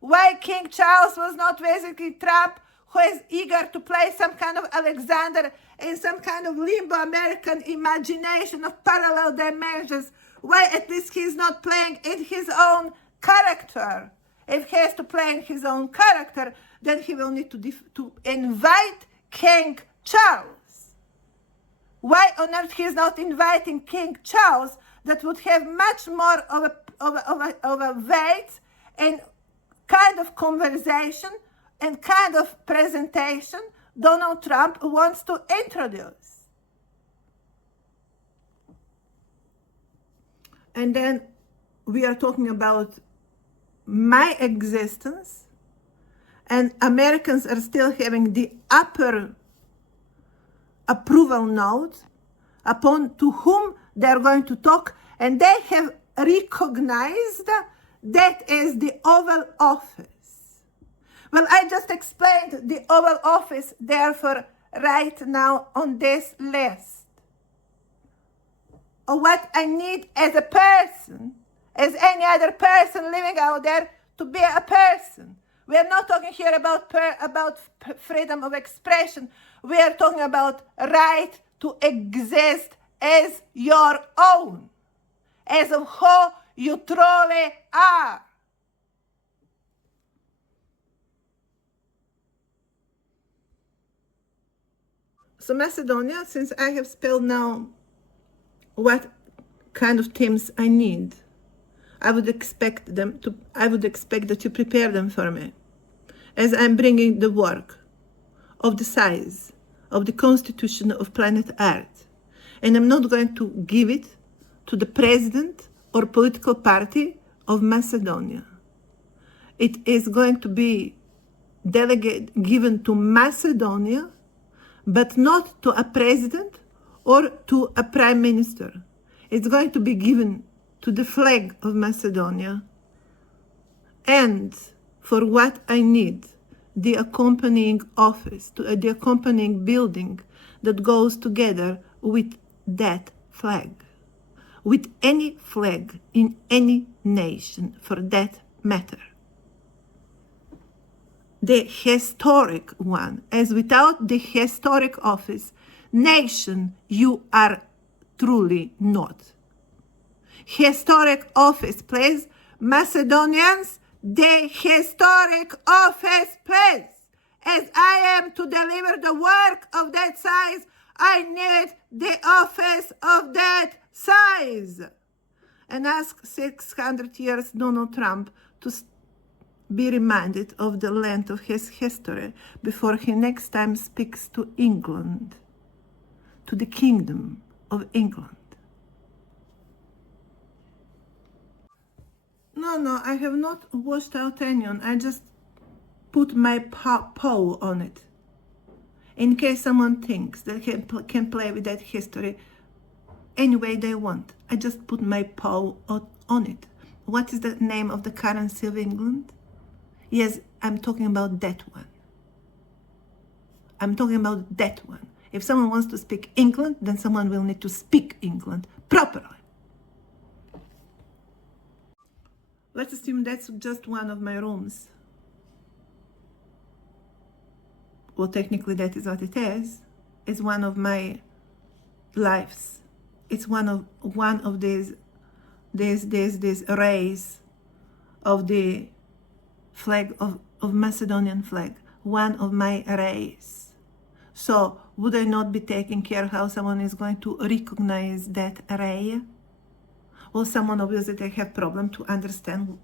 Why King Charles was not visiting Trump, who is eager to play some kind of Alexander in some kind of limbo American imagination of parallel dimensions. Why at least he's not playing in his own character? If he has to play in his own character, then he will need to invite King Charles. Why on earth he is not inviting King Charles? That would have much more of a weight and kind of conversation and kind of presentation Donald Trump wants to introduce. And then we are talking about my existence, and Americans are still having the upper approval note upon to whom they are going to talk, and they have recognized that as the Oval Office. Well, I just explained the Oval Office, therefore, right now on this list. Or what I need as a person, as any other person living out there, to be a person. We are not talking here about freedom of expression. We are talking about right to exist as your own, as of who you truly are. So Macedonia, since I have spelled now what kind of themes I need, I would expect that you prepare them for me, as I'm bringing the work of the size of the constitution of planet Earth. And I'm not going to give it to the president or political party of Macedonia. It is going to be given to Macedonia, but not to a president or to a prime minister. It's going to be given to the flag of Macedonia, and for what I need, the accompanying office, the accompanying building that goes together with that flag, with any flag in any nation for that matter. The historic one, as without the historic office, nation, you are truly not. Historic office, please. Macedonians, the historic office, please. As I am to deliver the work of that size, I need the office of that size. And ask 600 years Donald Trump to be reminded of the length of his history before he next time speaks to England, to the Kingdom of England. No, I have not washed out onion. I just put my paw on it. In case someone thinks that can play with that history any way they want. I just put my paw on it. What is the name of the currency of England? Yes, I'm talking about that one. I'm talking about that one. If someone wants to speak England, then someone will need to speak England properly. Let's assume that's just one of my rooms. Well, technically that is what it is. It's one of my lives. It's one of these arrays of the flag of Macedonian flag. One of my arrays. So would I not be taking care how someone is going to recognize that array? Well, someone obviously they have problem to understand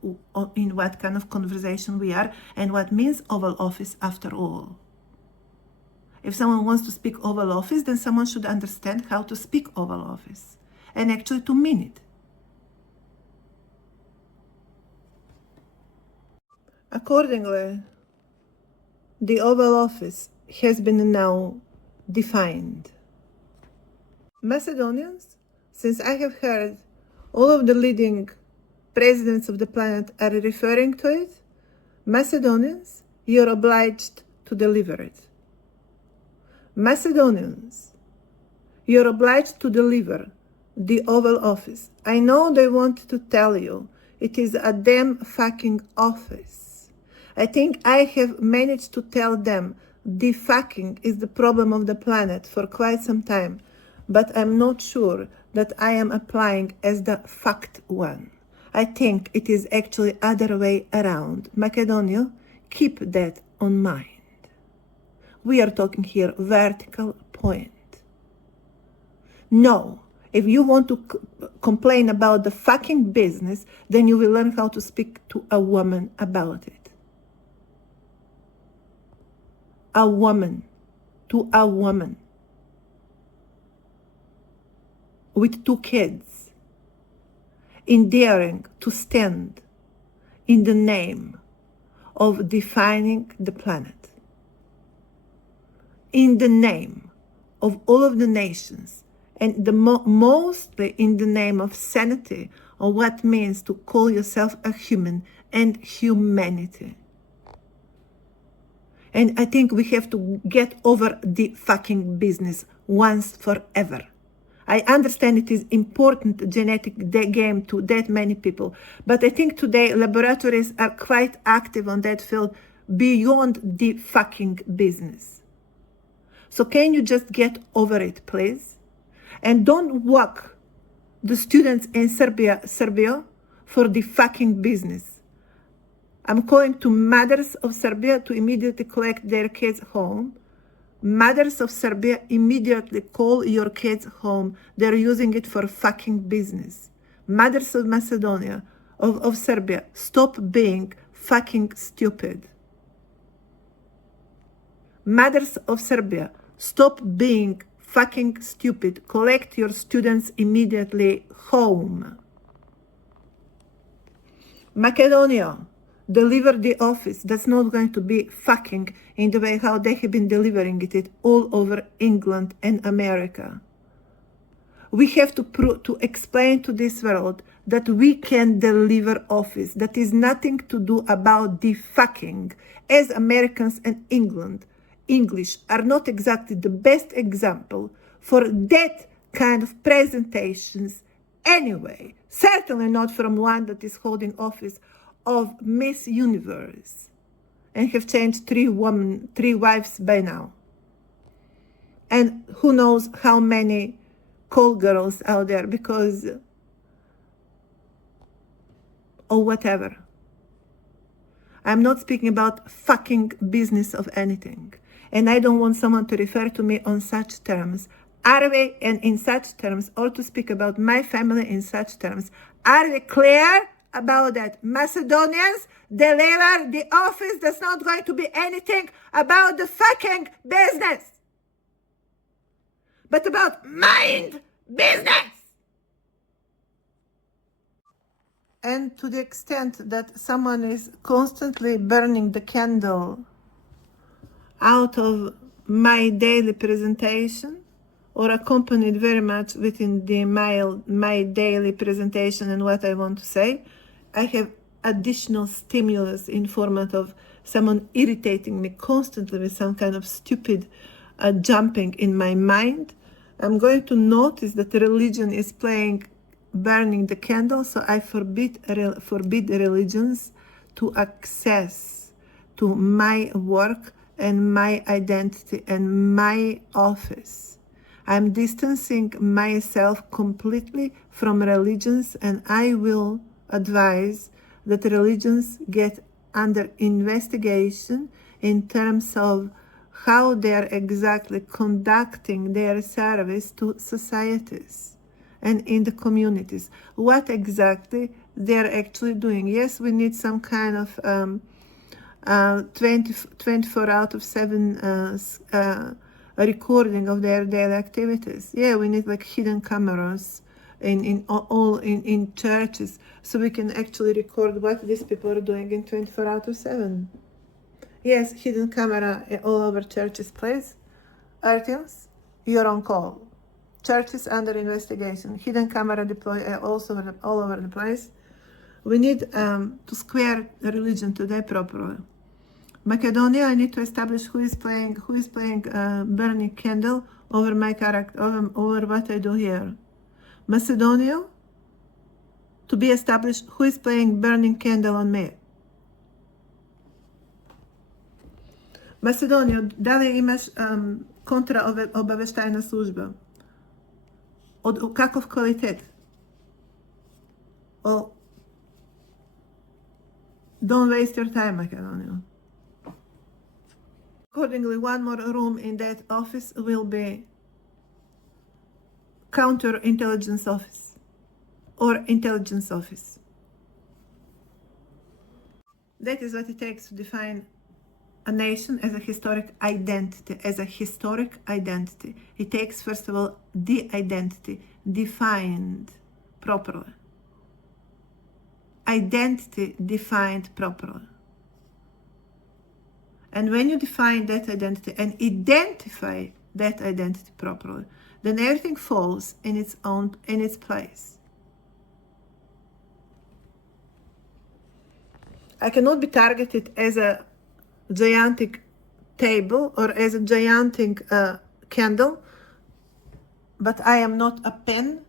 in what kind of conversation we are and what means Oval Office after all. If someone wants to speak Oval Office, then someone should understand how to speak Oval Office and actually to mean it. Accordingly, the Oval Office has been now defined. Macedonians, since I have heard all of the leading presidents of the planet are referring to it, Macedonians, you're obliged to deliver it. Macedonians, you're obliged to deliver the Oval Office. I know they want to tell you it is a damn fucking office. I think I have managed to tell them Defucking is the problem of the planet for quite some time, but I'm not sure that I am applying as the fact one. I think it is actually other way around. Macedonia, keep that on mind. We are talking here vertical point. No, if you want to complain about the fucking business, then you will learn how to speak to a woman about it. A woman, to a woman with 2 kids, endearing to stand in the name of defining the planet, in the name of all of the nations, and mostly in the name of sanity, or what means to call yourself a human and humanity. And I think we have to get over the fucking business once forever. I understand it is important genetic game to that many people, but I think today laboratories are quite active on that field beyond the fucking business. So can you just get over it, please? And don't walk the students in Serbia for the fucking business. I'm calling to mothers of Serbia to immediately collect their kids home. Mothers of Serbia, immediately call your kids home. They're using it for fucking business. Mothers of Macedonia, of Serbia, stop being fucking stupid. Mothers of Serbia, stop being fucking stupid. Collect your students immediately home. Macedonia, deliver the office. That's not going to be fucking in the way how they have been delivering it all over England and America. We have to explain to this world that we can deliver office. That is nothing to do about the fucking. As Americans and English are not exactly the best example for that kind of presentations anyway. Certainly not from one that is holding office of Miss Universe and have changed 3 wives by now. And who knows how many call girls out there because, or whatever. I'm not speaking about fucking business of anything. And I don't want someone to refer to me on such terms. Are we, and in such terms, or to speak about my family in such terms, are we clear about that? Macedonians, deliver the office. That's not going to be anything about the fucking business, but about mind business. And to the extent that someone is constantly burning the candle out of my daily presentation, or accompanied very much within the my daily presentation and what I want to say, I have additional stimulus in format of someone irritating me constantly with some kind of stupid jumping in my mind. I'm going to notice that religion is playing burning the candle, so I forbid religions to access to my work and my identity and my office. I'm distancing myself completely from religions, and I will advise that religions get under investigation in terms of how they're exactly conducting their service to societies and in the communities. What exactly they're actually doing. Yes, we need some kind of 24 out of 7 recording of their daily activities. Yeah, we need like hidden cameras in churches, so we can actually record what these people are doing in 24 out of 7. Yes, hidden camera all over churches, please. Artyos, you're on call. Churches under investigation. Hidden camera deployed also all over the place. We need to square religion today properly. Macedonia, I need to establish who is playing burning candle over my character, over what I do here. Macedonia, to be established who is playing burning candle on me. Macedonija, da li imaš kontraobaveštajna služba? Od kakov kvalitet? Don't waste your time, Macedonia. Accordingly, one more room in that office will be counterintelligence office or intelligence office. That is what it takes to define a nation as a historic identity. It takes, first of all, the identity defined properly. Identity defined properly. And when you define that identity and identify that identity properly, then everything falls in its place. I cannot be targeted as a gigantic table or as a gigantic candle, but I am not a pen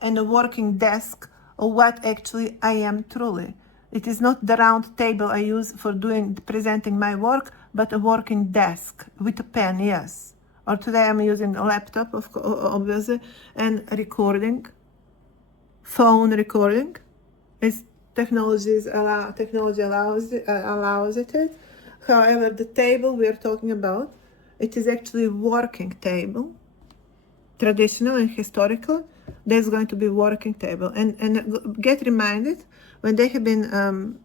and a working desk of what actually I am truly. It is not the round table I use for presenting my work, but a working desk with a pen, yes. Or today I'm using a laptop, obviously, and recording, phone recording. Technology allows it. However, the table we are talking about, it is actually a working table, traditional and historical. There's going to be working table, and get reminded when they have been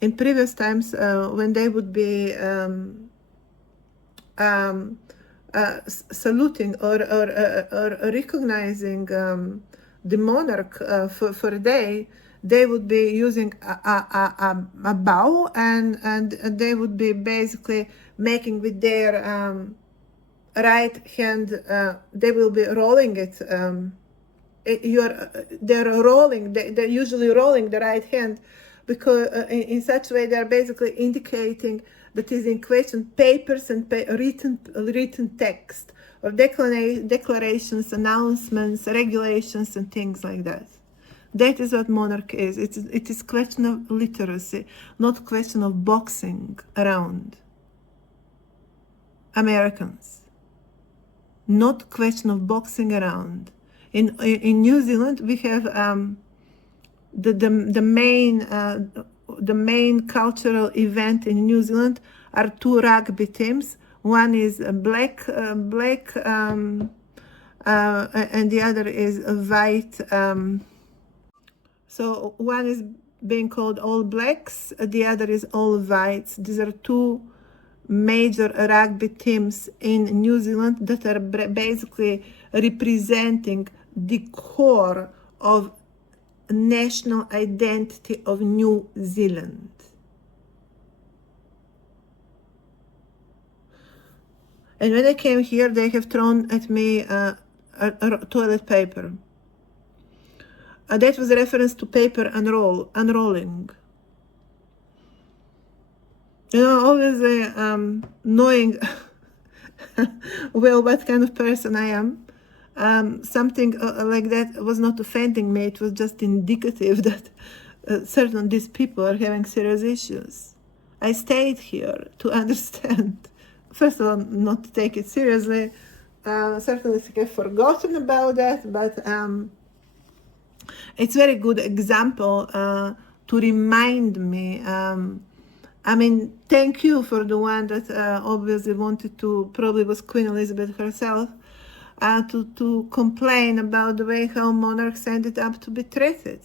in previous times when they would be saluting or recognizing the monarch for a day. They would be using a bow, and they would be basically making with their right hand. They will be rolling it. They're rolling. They're usually rolling the right hand, because in such a way they are basically indicating that is in question papers and written text or declarations, announcements, regulations, and things like that. That is what monarch is. It is question of literacy, not question of boxing around Americans. Not question of boxing around. In New Zealand, we have the main cultural event in New Zealand are two rugby teams. One is black, and the other is white. So one is being called All Blacks, the other is All Whites. These are two major rugby teams in New Zealand that are basically representing the core of national identity of New Zealand. And when I came here, they have thrown at me toilet paper. That was a reference to paper unrolling. You know, obviously, knowing well what kind of person I am, something like that was not offending me. It was just indicative that certain these people are having serious issues. I stayed here to understand. First of all, not to take it seriously. Certainly, I've forgotten about that, but it's a very good example to remind me. I mean, thank you for the one that obviously wanted to, probably was Queen Elizabeth herself, to complain about the way how monarchs ended up to be treated.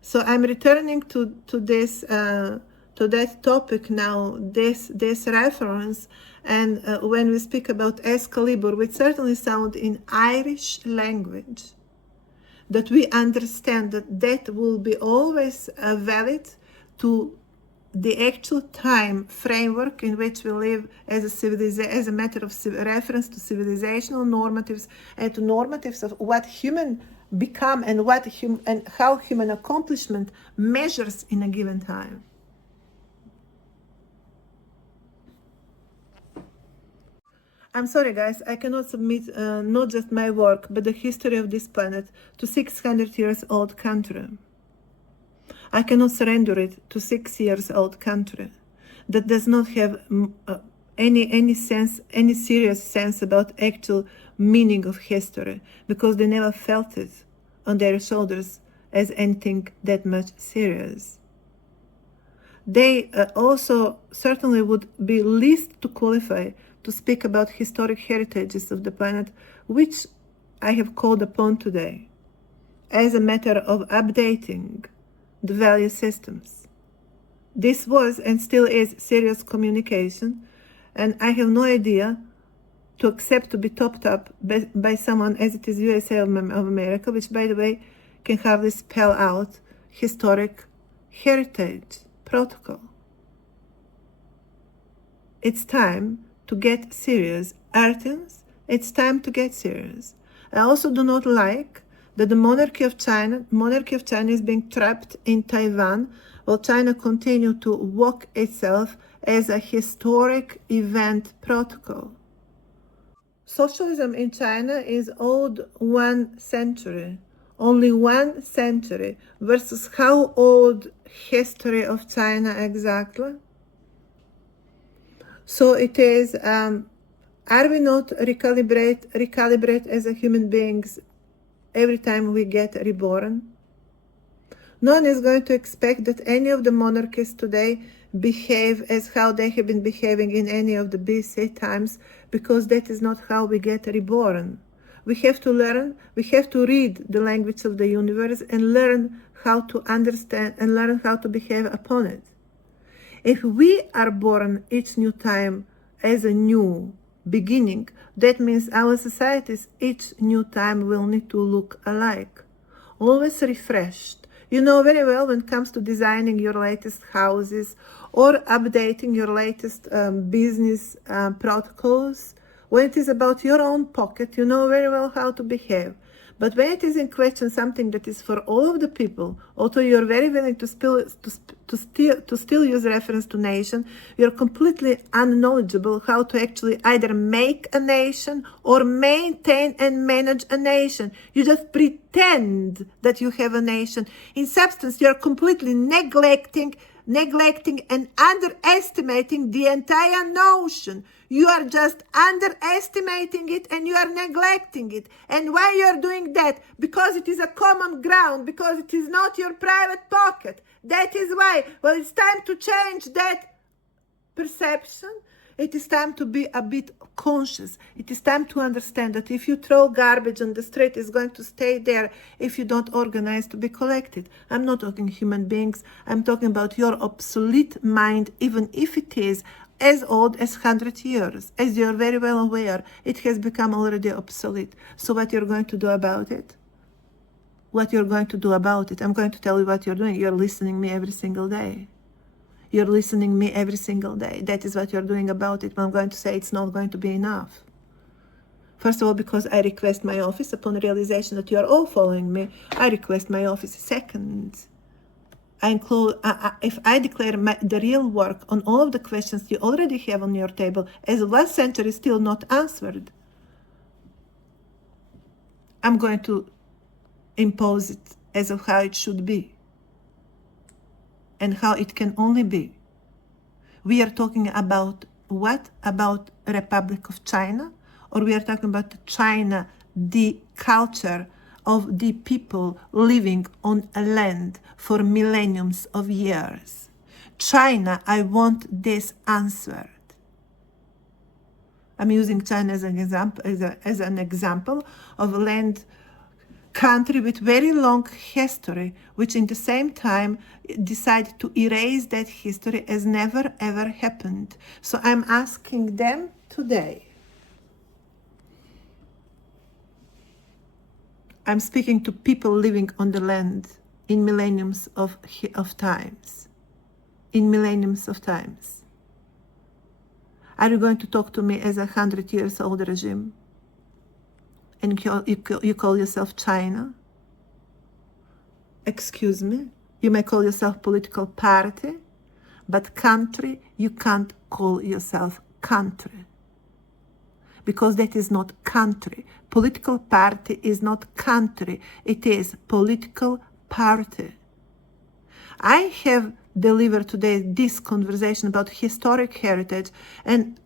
So I'm returning to this, to that topic now, this reference, and when we speak about Excalibur, which certainly sound in Irish language, that we understand that that will be always valid to the actual time framework in which we live as a matter of reference to civilizational normatives and to normatives of what human become and and how human accomplishment measures in a given time. I'm sorry, guys, I cannot submit not just my work, but the history of this planet to 600 years old country. I cannot surrender it to 6 years old country that does not have any sense, any serious sense about actual meaning of history, because they never felt it on their shoulders as anything that much serious. They also certainly would be least to qualify to speak about historic heritages of the planet, which I have called upon today as a matter of updating the value systems. This was and still is serious communication, and I have no idea to accept to be topped up by someone as it is USA of America, which, by the way, can hardly spell out historic heritage protocol. It's time to get serious. Artians, it's time to get serious. I also do not like that the monarchy of China is being trapped in Taiwan, while China continue to walk itself as a historic event protocol. Socialism in China is old 1 century, only 1 century, versus how old history of China exactly? So it is, are we not recalibrate as a human beings every time we get reborn? No one is going to expect that any of the monarchies today behave as how they have been behaving in any of the BC times, because that is not how we get reborn. We have to learn, we have to read the language of the universe and learn how to understand and learn how to behave upon it. If we are born each new time as a new beginning, that means our societies each new time will need to look alike, always refreshed. You know very well when it comes to designing your latest houses or updating your latest business protocols, when it is about your own pocket, you know very well how to behave. But when it is in question something that is for all of the people, although you're very willing to still use reference to nation, you're completely unknowledgeable how to actually either make a nation or maintain and manage a nation. You just pretend that you have a nation. In substance, you're completely neglecting and underestimating the entire notion. You are just underestimating it and you are neglecting it. And why you are doing that? Because it is a common ground, because it is not your private pocket. That is why. Well, it's time to change that perception. It is time to be a bit conscious. It is time to understand that if you throw garbage on the street, it's going to stay there if you don't organize to be collected. I'm not talking human beings. I'm talking about your obsolete mind, even if it is as old as 100 years. As you're very well aware, it has become already obsolete. So what you're going to do about it? What you're going to do about it? I'm going to tell you what you're doing. You're listening me every single day. You're listening me every single day. That is what you're doing about it. But I'm going to say it's not going to be enough. First of all, because I request my office upon realization that you're all following me, I request my office. Second, I include, if I declare the real work on all of the questions you already have on your table as last century still not answered, I'm going to impose it as of how it should be and how it can only be. We are talking about what? About Republic of China? Or we are talking about China, the culture of the people living on a land for millenniums of years? China, I want this answered. I'm using China as an example of a land country with very long history, which in the same time decided to erase that history as never ever happened. So I'm asking them today. I'm speaking to people living on the land in millenniums of times. In millenniums of times. Are you going to talk to me as a 100 years old regime? And you call yourself China? Excuse me? You may call yourself political party, but country, you can't call yourself country. Because that is not country. Political party is not country. It is political party. I have delivered today this conversation about historic heritage, and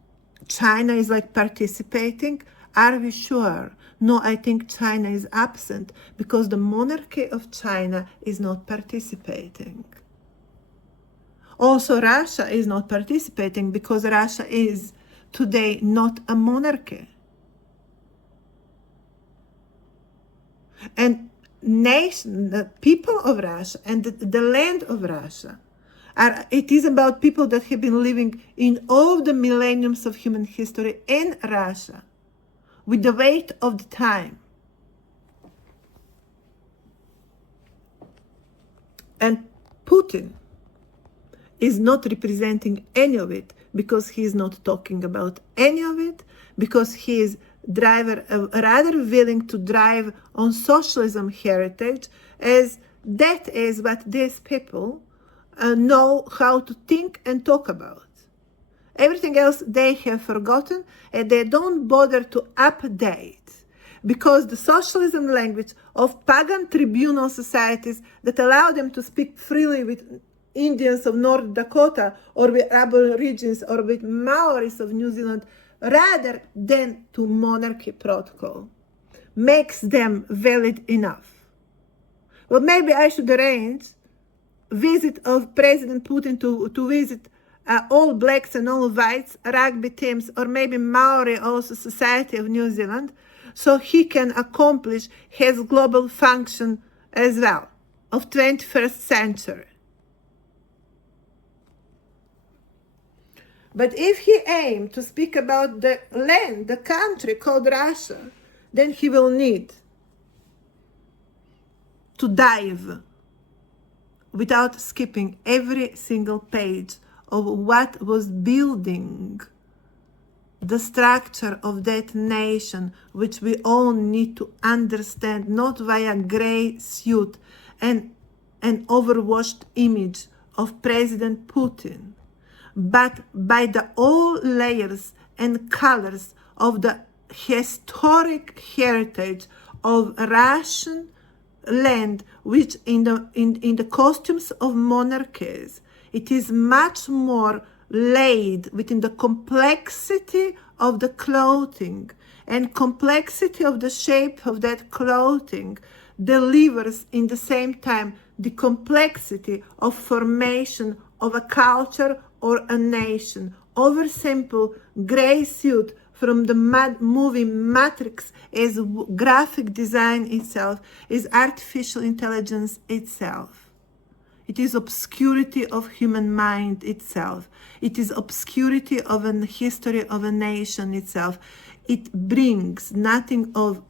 China is like participating. Are we sure? No, I think China is absent because the monarchy of China is not participating. Also, Russia is not participating because Russia is today not a monarchy. And the people of Russia and the land of Russia, it is about people that have been living in all the millenniums of human history in Russia with the weight of the time. And Putin is not representing any of it because he is not talking about any of it, because he is rather willing to drive on socialism heritage, as that is what these people know how to think and talk about. Everything else they have forgotten, and they don't bother to update, because the socialism language of pagan tribunal societies that allow them to speak freely with Indians of North Dakota or with Aborigines or with Maoris of New Zealand rather than to monarchy protocol makes them valid enough. Well, maybe I should arrange visit of President Putin to visit all blacks and all whites rugby teams, or maybe Maori also Society of New Zealand, so he can accomplish his global function as well of 21st century. But if he aimed to speak about the land, the country called Russia, then he will need to dive without skipping every single page of what was building the structure of that nation, which we all need to understand, not via gray suit and an overwashed image of President Putin, but by the all layers and colors of the historic heritage of Russian land, which in the costumes of monarchies, it is much more laid within the complexity of the clothing, and complexity of the shape of that clothing delivers in the same time the complexity of formation of a culture or a nation. Over simple gray suit from the movie Matrix is graphic design itself, is artificial intelligence itself. It is obscurity of human mind itself. It is obscurity of a history of a nation itself. It brings nothing of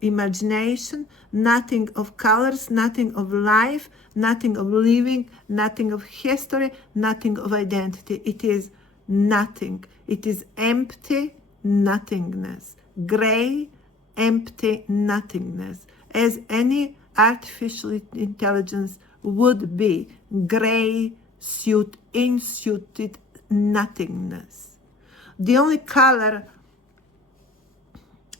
imagination, nothing of colors, nothing of life, nothing of living, nothing of history, nothing of identity. It is nothing. It is empty nothingness. Gray, empty nothingness. As any artificial intelligence would be. Gray suit, insuited nothingness. The only color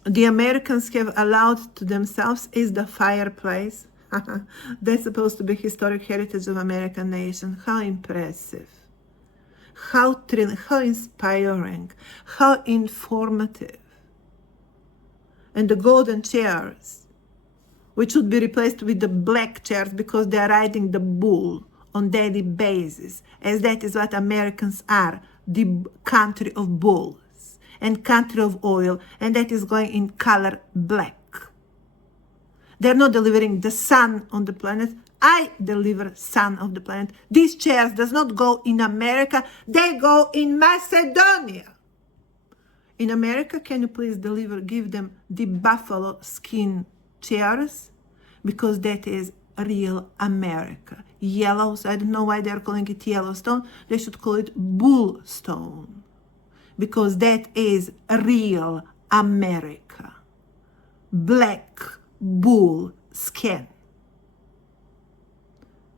the Americans have allowed to themselves is the fireplace. That's supposed to be historic heritage of American nation. How impressive. How thrilling, how inspiring, how informative. And the golden chairs, which would be replaced with the black chairs because they are riding the bull on daily basis, as that is what Americans are, the country of bulls and country of oil, and that is going in color black. They're not delivering the sun on the planet. I deliver sun of the planet. These chairs does not go in America, they go in Macedonia. In America, can you please give them the buffalo skin chairs? Because that is real America. Yellows, I don't know why they're calling it Yellowstone. They should call it Bullstone. Because that is real America. Black bull skin.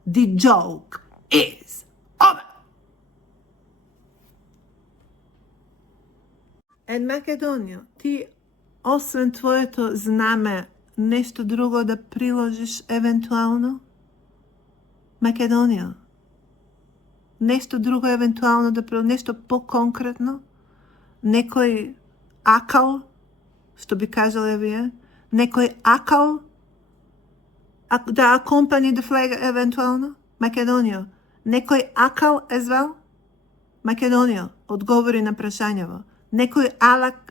The joke is over. And Makedonija, ti osim tvoje to zname nešto drugo da priložiš eventualno? Makedonija. Nešto drugo eventualno da priložiš, nešto pokonkretno? nekoj akal, što bi kažali vi, nekoj akal, da accompany the flag eventualno, Makedonijo, nekoj akal as well, Makedonijo, odgovori na vprašanjevo, nekoj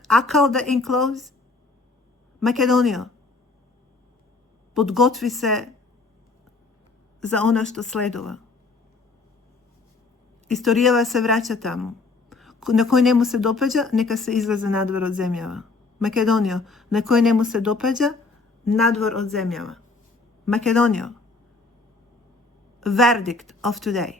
akal da enclose, Makedonijo, podgotvi se za ono što sleduje. Istorijeva se vraća tamo. Na koji njemu se dopađa, neka se izlaze nadvor od zemljava. Makedonijo, na koji njemu se dopađa, nadvor od zemljava. Makedonijo, verdict of today.